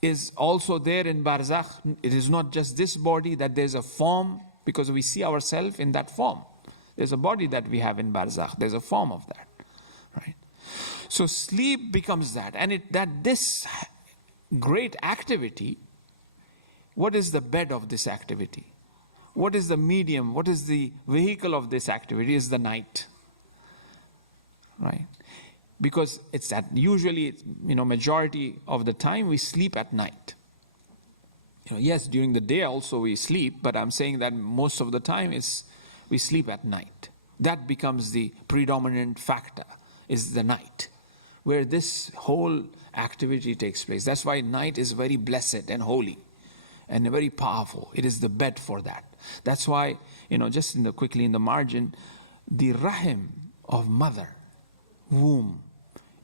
is also there in barzakh. It is not just this body, that there's a form, because we see ourselves in that form. There's a body that we have in barzakh. There's a form of that, right? So sleep becomes that. And this great activity, what is the bed of this activity? What is the medium? What is the vehicle of this activity? Is the night, right? Because it's that usually, majority of the time we sleep at night. Yes, during the day also we sleep, but I'm saying that most of the time we sleep at night. That becomes the predominant factor, is the night, where this whole activity takes place. That's why night is very blessed and holy and very powerful. It is the bed for that. That's why, just quickly in the margin, the rahim of mother, womb,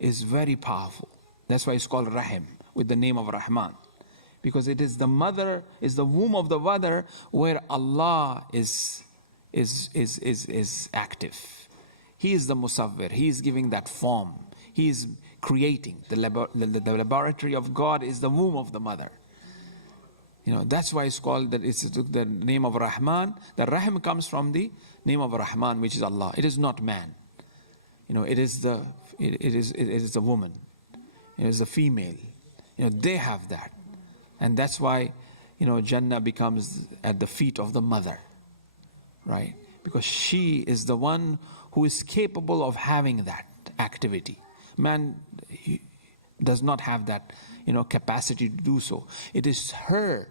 is very powerful. That's why it's called rahim, with the name of Rahman. Because it is the mother, is the womb of the mother where Allah is active. He is the musawwir. He is giving that form. He is creating. The laboratory of God is the womb of the mother. That's why it's called, that it's the name of Rahman. The Rahim comes from the name of Rahman, which is Allah. It is not man. It is the woman. It is the female. They have that. And that's why, Jannah becomes at the feet of the mother, right? Because she is the one who is capable of having that activity. Man does not have that, capacity to do so. It is her.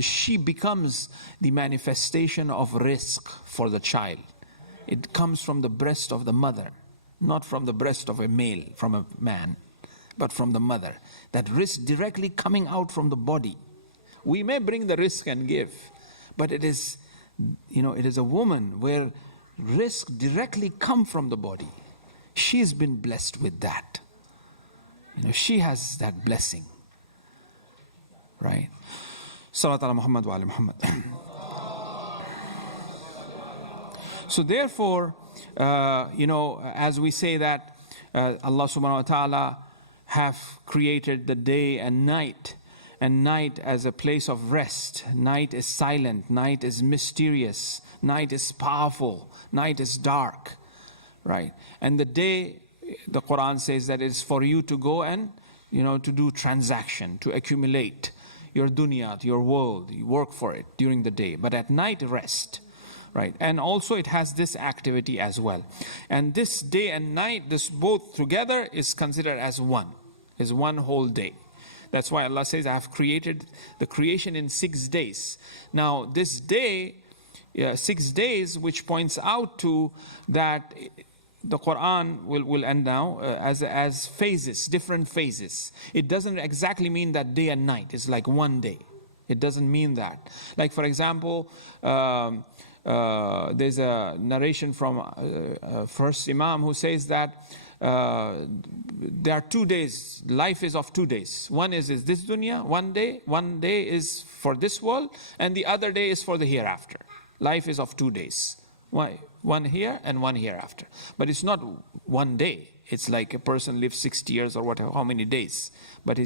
She becomes the manifestation of rizq for the child. It comes from the breast of the mother, not from the breast of a male, from a man, but from the mother. That rizq directly coming out from the body. We may bring the rizq and give, but it is a woman where rizq directly come from the body. She's been blessed with that. She has that blessing, right? Salat ala Muhammad wa ala Muhammad. So therefore, as we say that Allah subhanahu wa ta'ala have created the day and night as a place of rest. Night is silent, night is mysterious, night is powerful, night is dark, right? And the day, the Quran says that it's for you to go and, to do transaction, to accumulate your dunya, your world. You work for it during the day, but at night, rest. Right, and also it has this activity as well. And this day and night, this both together is considered as one whole day. That's why Allah says, I have created the creation in 6 days. Now this day, 6 days, which points out to that the Quran will end now as phases, different phases. It doesn't exactly mean that day and night is like one day. It doesn't mean that. Like for example, there's a narration from first Imam who says that there are 2 days. Life is of 2 days. One is this dunya, one day is for this world, and the other day is for the hereafter. Life is of 2 days. One here and one hereafter. But it's not one day. It's like a person lives 60 years or whatever, how many days. But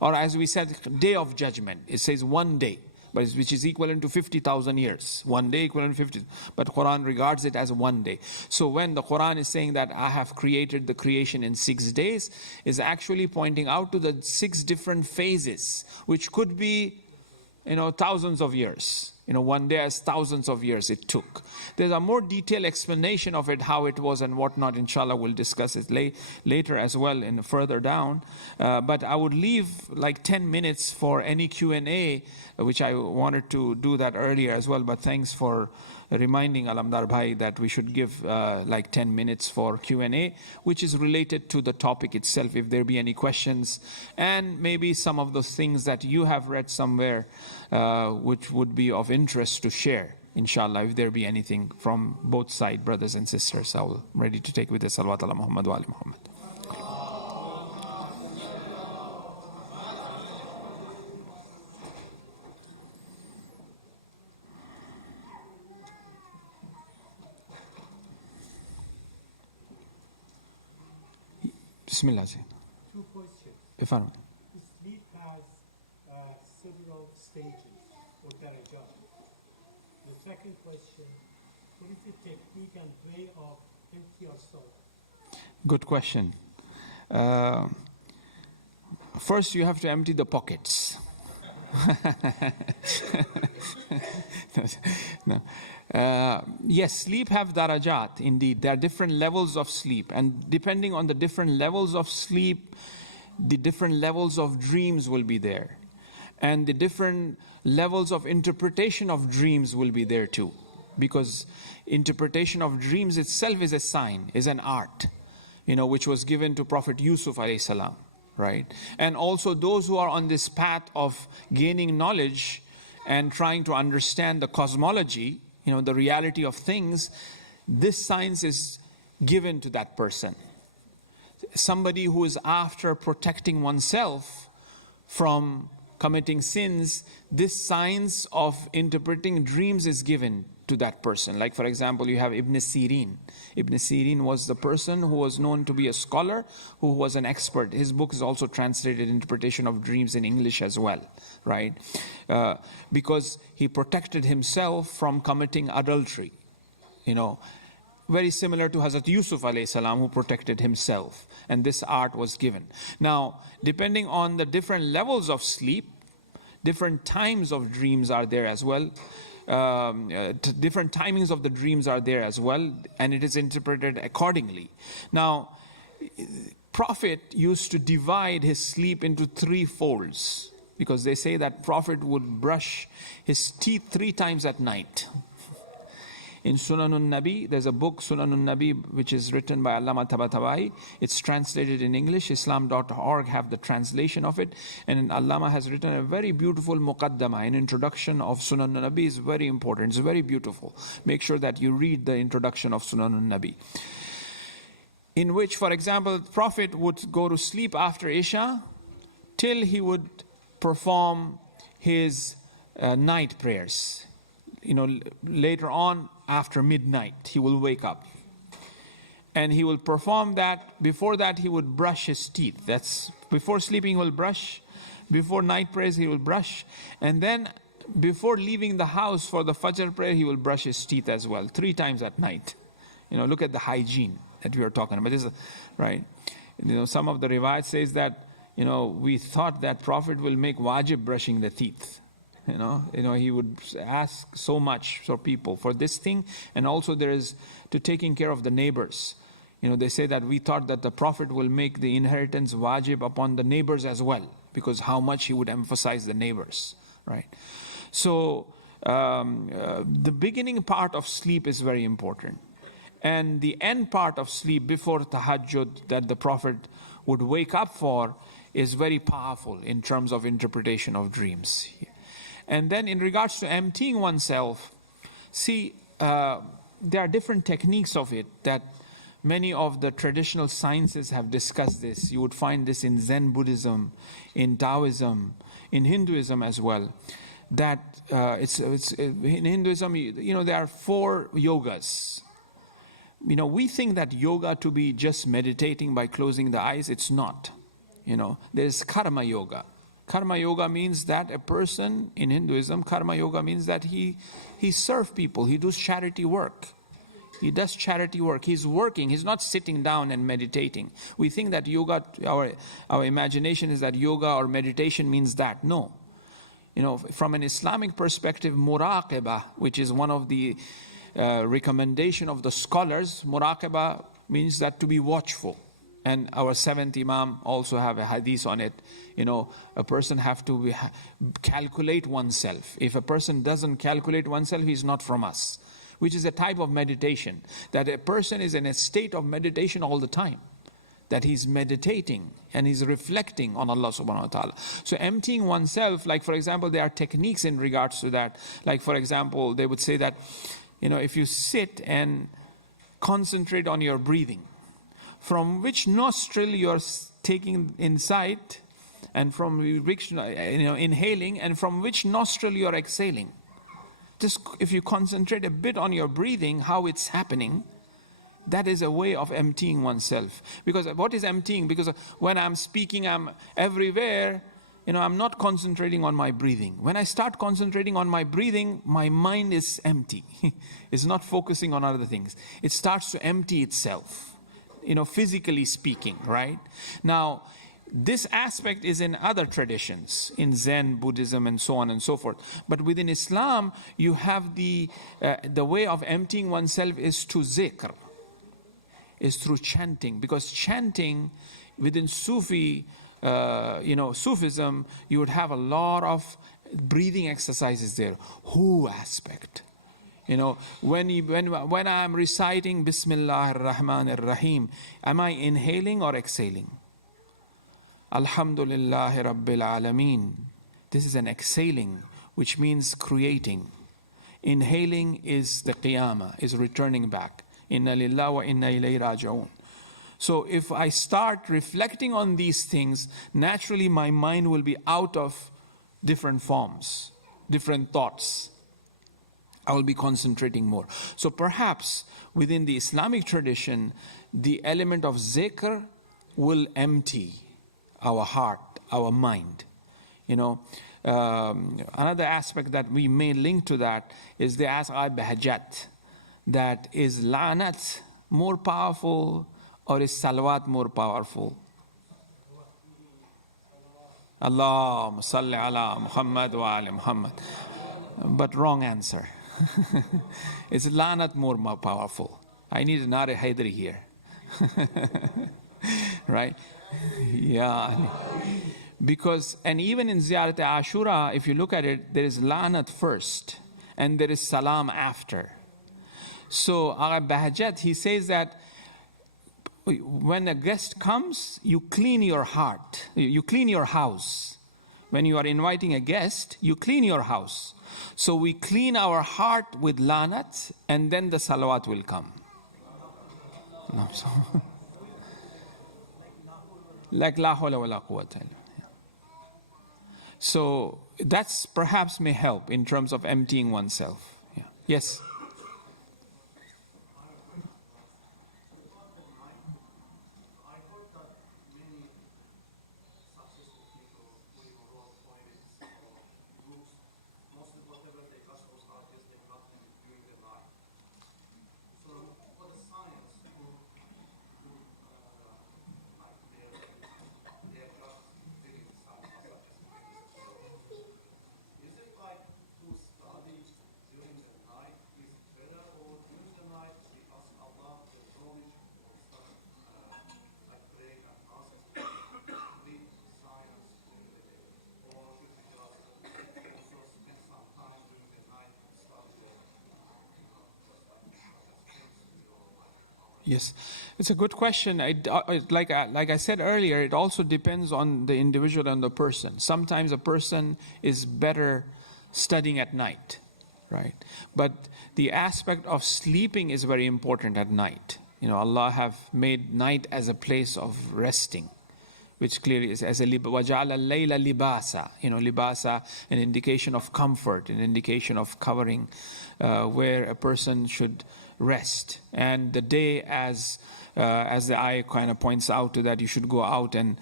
or as we said, day of judgment. It says 1 day, which is equivalent to 50,000 years. 1 day equivalent to 50. But Quran regards it as 1 day. So when the Quran is saying that I have created the creation in 6 days, is actually pointing out to the 6 different phases, which could be, thousands of years. 1 day as thousands of years it took. There's a more detailed explanation of it, how it was and whatnot. Inshallah, we'll discuss it later as well and further down. But I would leave like 10 minutes for any Q&A, which I wanted to do that earlier as well. But thanks for reminding Alamdar Bhai that we should give like 10 minutes for Q&A, which is related to the topic itself, if there be any questions. And maybe some of those things that you have read somewhere, which would be of interest to share, inshallah, if there be anything from both sides, brothers and sisters. I'm ready to take with the salawat ala Muhammad wa ali Muhammad. Bismillah. Two questions. Ifan. Sleep has several stages or darajat. The second question, what is the technique and way of empty your soul? Good question. First, you have to empty the pockets. No. Yes, sleep have darajat, indeed. There are different levels of sleep. And depending on the different levels of sleep, the different levels of dreams will be there. And the different levels of interpretation of dreams will be there too. Because interpretation of dreams itself is a sign, is an art, which was given to Prophet Yusuf alayhi salam, right? And also those who are on this path of gaining knowledge and trying to understand the cosmology, the reality of things, this science is given to that person. Somebody who is after protecting oneself from committing sins, this science of interpreting dreams is given to that person. Like, for example, you have Ibn Sirin. Ibn Sirin was the person who was known to be a scholar, who was an expert. His book is also translated Interpretation of Dreams in English as well, right? Because he protected himself from committing adultery, very similar to Hazrat Yusuf alayhi salam, who protected himself. And this art was given. Now, depending on the different levels of sleep, different times of dreams are there as well. Different timings of the dreams are there as well, and it is interpreted accordingly. Now, Prophet used to divide his sleep into 3 folds, because they say that Prophet would brush his teeth 3 times at night. In Sunanun Nabi, there's a book, Sunanun Nabi, which is written by Allama Tabatabai. It's translated in English. Islam.org have the translation of it. And Allama has written a very beautiful muqaddama. An introduction of Sunanun Nabi is very important. It's very beautiful. Make sure that you read the introduction of Sunanun Nabi. In which, for example, the Prophet would go to sleep after Isha till he would perform his night prayers. Later on, after midnight, he will wake up. And he will perform that. Before that, he would brush his teeth. That's before sleeping, he will brush. Before night prayers, he will brush. And then, before leaving the house for the Fajr prayer, he will brush his teeth as well, 3 times at night. Look at the hygiene that we are talking about. This is, right? Some of the riwayat says that, we thought that Prophet will make wajib brushing the teeth. He would ask so much for people for this thing, and also there is to taking care of the neighbors. They say that we thought that the Prophet will make the inheritance wajib upon the neighbors as well, because how much he would emphasize the neighbors, right? So the beginning part of sleep is very important, and the end part of sleep before tahajjud that the Prophet would wake up for is very powerful in terms of interpretation of dreams. And then in regards to emptying oneself, see, there are different techniques of it that many of the traditional sciences have discussed this. You would find this in Zen Buddhism, in Taoism, in Hinduism as well. That in Hinduism, there are 4 yogas. We think that yoga to be just meditating by closing the eyes. It's not. There's karma yoga. Karma yoga means that a person in Hinduism, karma yoga means that he serves people, he does charity work. He does charity work. He's working. He's not sitting down and meditating. We think that yoga, our imagination is that yoga or meditation means that. No. From an Islamic perspective, muraqabah, which is one of the recommendation of the scholars, muraqabah means that to be watchful. And our 7th Imam also have a hadith on it. A person have to calculate oneself. If a person doesn't calculate oneself, he's not from us. Which is a type of meditation. That a person is in a state of meditation all the time. That he's meditating and he's reflecting on Allah subhanahu wa ta'ala. So emptying oneself, like for example, there are techniques in regards to that. Like for example, they would say that, if you sit and concentrate on your breathing, from which nostril you're taking inside, and from which, inhaling, and from which nostril you're exhaling. Just if you concentrate a bit on your breathing, how it's happening, That is a way of emptying oneself. Because what is emptying? Because when I'm speaking, I'm everywhere. I'm not concentrating on my breathing. When I start concentrating on my breathing, my mind is empty. It's not focusing on other things. It starts to empty itself, physically speaking, right? Now, this aspect is in other traditions, in Zen, Buddhism, and so on and so forth. But within Islam, you have the way of emptying oneself is to zikr, is through chanting. Because chanting within Sufism, you would have a lot of breathing exercises there. Hu aspect. When I'm reciting Bismillah ar-Rahman ar-Rahim, am I inhaling or exhaling? Alhamdulillahi Rabbil Alameen. This is an exhaling, which means creating. Inhaling is the qiyamah, is returning back. Inna lillahi wa inna ilayhi raji'un. So if I start reflecting on these things, naturally my mind will be out of different forms, different thoughts. I will be concentrating more. So perhaps within the Islamic tradition, the element of zikr will empty our heart, our mind. Another aspect that we may link to that is the as'a bahajat. That is la'nat more powerful or is salawat more powerful? Allahumma salli ala Muhammad wa ali Muhammad. But wrong answer. Is la'nat more powerful? I need an Nare Haidari here. Right? Yeah. Because, and even in Ziyarat Ashura, if you look at it, there is la'nat first and there is salam after. So Agha Bahajat, he says that when a guest comes, you clean your heart, you clean your house. When you are inviting a guest, you clean your house. So we clean our heart with lanat, and then the salawat will come. No, so like la hawla wa la quwwata. So that's perhaps may help in terms of emptying oneself. Yeah. Yes. Yes, it's a good question. Like I said earlier, it also depends on the individual and the person. Sometimes a person is better studying at night, right? But the aspect of sleeping is very important at night. Allah have made night as a place of resting, which clearly is as a وَجَعَلَ اللَّيْلَ libasa. Libasa, an indication of comfort, an indication of covering, where a person should rest. And the day, as the ayah kind of points out to that, you should go out and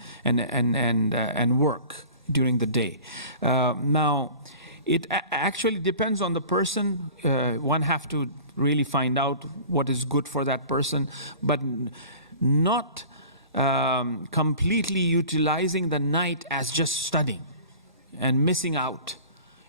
work during the day. Now, it actually depends on the person. One have to really find out what is good for that person, but not completely utilizing the night as just studying and missing out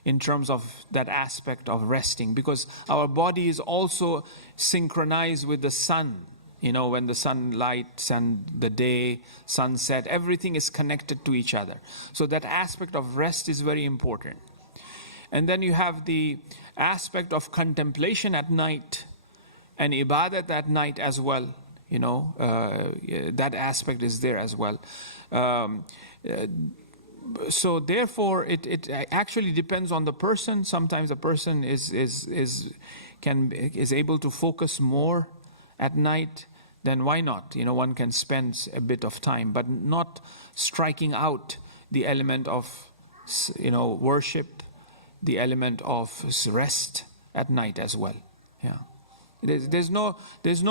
in terms of that aspect of resting, because our body is also synchronized with the sun. When the sunlight and the day, sunset, everything is connected to each other. So that aspect of rest is very important. And then you have the aspect of contemplation at night and ibadat at night as well. That aspect is there as well. So therefore, it actually depends on the person. Sometimes a person is able to focus more at night. Then why not? One can spend a bit of time, but not striking out the element of worship, the element of rest at night as well. Yeah. There's no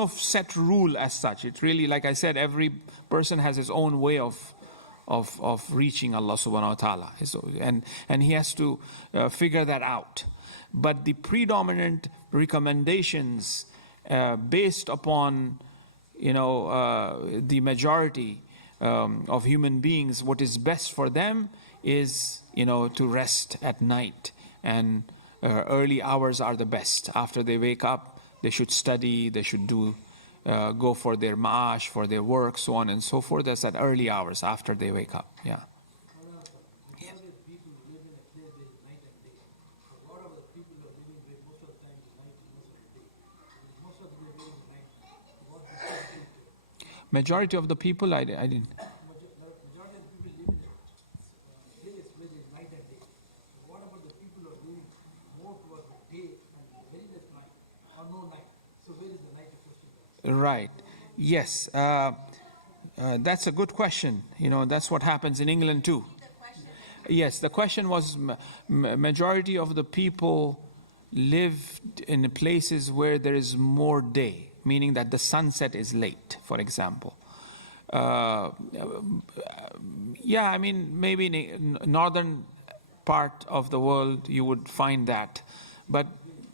set rule as such. It's really, like I said, every person has his own way of reaching Allah subhanahu wa ta'ala. And he has to figure that out. But the predominant recommendations based upon, the majority of human beings, what is best for them is, to rest at night. And early hours are the best. After they wake up, they should study, they should go for their ma'ash, for their work, so on and so forth. That's at early hours after they wake up. Yeah. Majority of the people, I didn't. Right. Yes. That's a good question. That's what happens in England too. Yes. The question was majority of the people live in places where there is more day, meaning that the sunset is late, for example. Maybe in northern part of the world you would find that.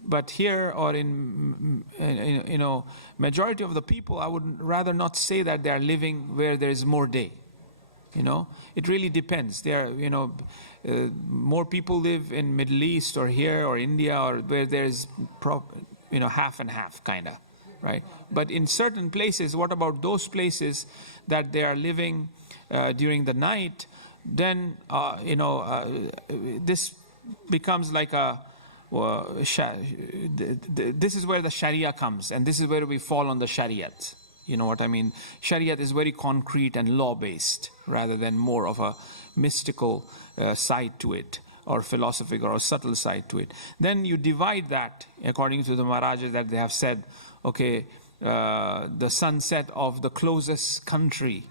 But here, or in majority of the people, I would rather not say that they are living where there is more day. It really depends. More people live in Middle East or here or India, or where there's half and half kind of, right? But in certain places, what about those places that they are living during the night? Then this becomes like this is where the Sharia comes, and this is where we fall on the Shariat. You know what I mean? Shariat is very concrete and law-based, rather than more of a mystical side to it, or philosophical or subtle side to it. Then you divide that according to the Maharajas that they have said, okay, the sunset of the closest country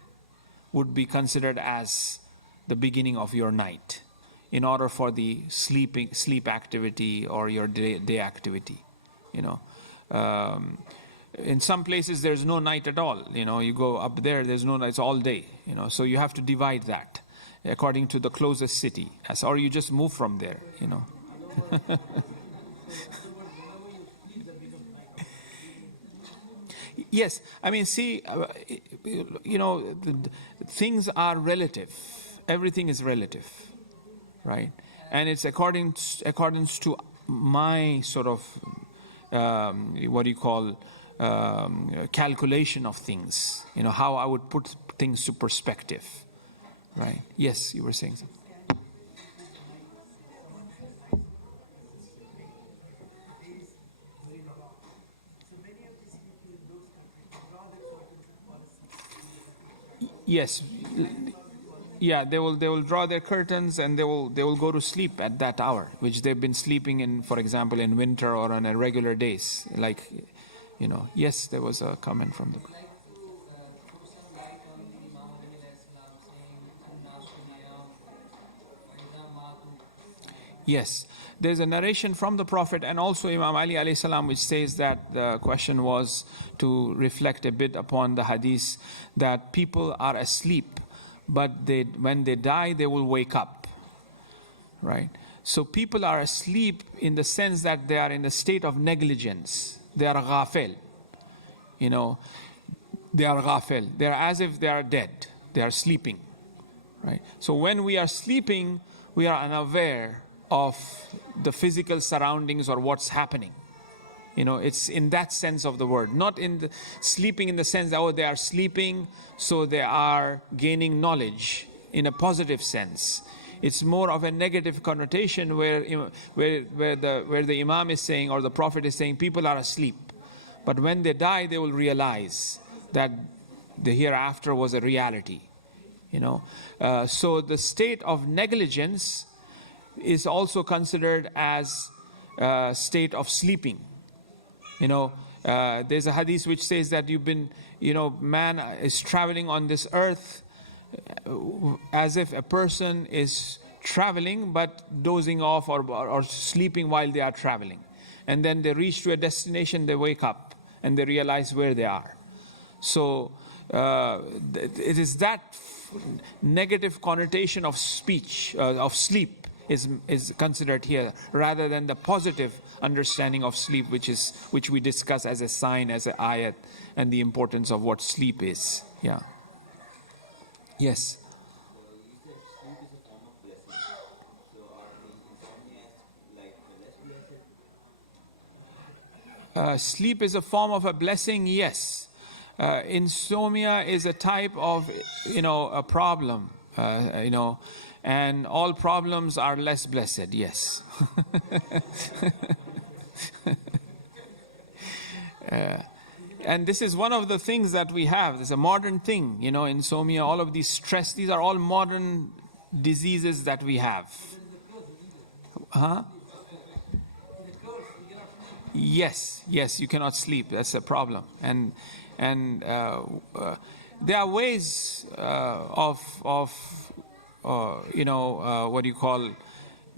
would be considered as the beginning of your night, in order for the sleep activity or your day activity. In some places there's no night at all. You go up there's no night, it's all day. So you have to divide that according to the closest city, or you just move from there. Yes, things are relative. Everything is relative. Right, and it's accordance to my sort of calculation of things. How I would put things to perspective. Right. Yes, you were saying something. Yes. Yeah, they will draw their curtains and they will go to sleep at that hour, which they've been sleeping in, for example, in winter or on a regular days. Yes, there was a comment from the. Yes, there's a narration from the Prophet and also Imam Ali alayhi salam, which says that the question was to reflect a bit upon the hadith that people are asleep, but when they die, they will wake up, right? So people are asleep in the sense that they are in a state of negligence. They are ghafil, they are ghafil. They are as if they are dead. They are sleeping, right? So when we are sleeping, we are unaware of the physical surroundings or what's happening. It's in that sense of the word, not in the sleeping in the sense that they are sleeping, so they are gaining knowledge in a positive sense. It's more of a negative connotation where the Imam is saying, or the Prophet is saying, people are asleep, but when they die, they will realize that the hereafter was a reality. So the state of negligence is also considered as a state of sleeping. There's a hadith which says that man is traveling on this earth as if a person is traveling but dozing off or sleeping while they are traveling. And then they reach to a destination, they wake up. and they realize where they are. So it is that negative connotation of speech, of sleep, is considered here, rather than the positive understanding of sleep, which we discuss as a sign, as an ayat, and the importance of what sleep is. Yeah. Yes. Sleep is a form of a blessing, yes. Insomnia is a type of, a problem, and all problems are less blessed, yes. And this is one of the things that we have. It's a modern thing, insomnia, all of these stress, these are all modern diseases that we have. Huh? Yes, you cannot sleep. That's a problem. And there are ways of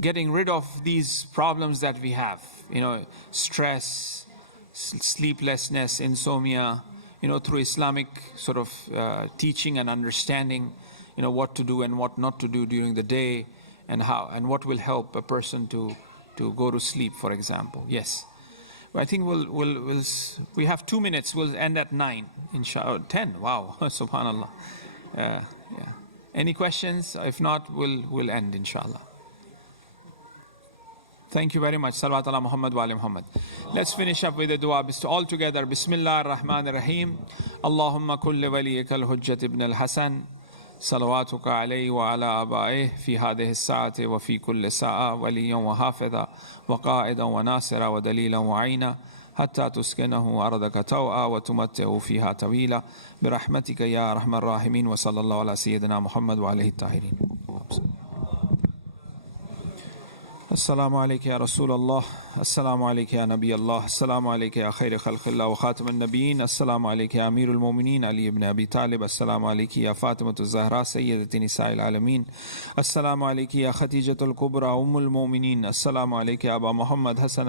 getting rid of these problems that we have. Stress, sleeplessness, insomnia. Through Islamic sort of teaching and understanding. What to do and what not to do during the day, and how and what will help a person to go to sleep, for example. Yes. I think we have 2 minutes. We'll end at 9, inshallah. 10. Wow, subhanallah. Yeah. Any questions? If not, we'll end, inshallah. Thank you very much. Salawat ala Muhammad wa ali Muhammad. Let's finish up with the dua. All together. Bismillah ar-Rahman ar-Rahim. Allahumma kulli waliyika al-Hujjat ibn al-Hasan. صلواتك عليه وعلى آبائه في هذه الساعة وفي كل ساعة وليا وحافظا وقائدا وناصرا ودليلا وعينا حتى تسكنه أرضك توعا وتمتعه فيها طويلا برحمتك يا أرحم الراحمين وصلى الله على سيدنا محمد وعليه الطاهرين. السلام عليك يا رسول الله، السلام عليك يا نبي الله، السلام عليك يا خير خلق الله وخاتم النبيين، السلام عليك يا أمير المؤمنين علي بن أبي طالب، السلام عليك يا فاطمة الزهراء سيدة نساء العالمين، السلام عليك يا خديجة الكبرى أم المؤمنين، السلام عليك يا أبا محمد حسن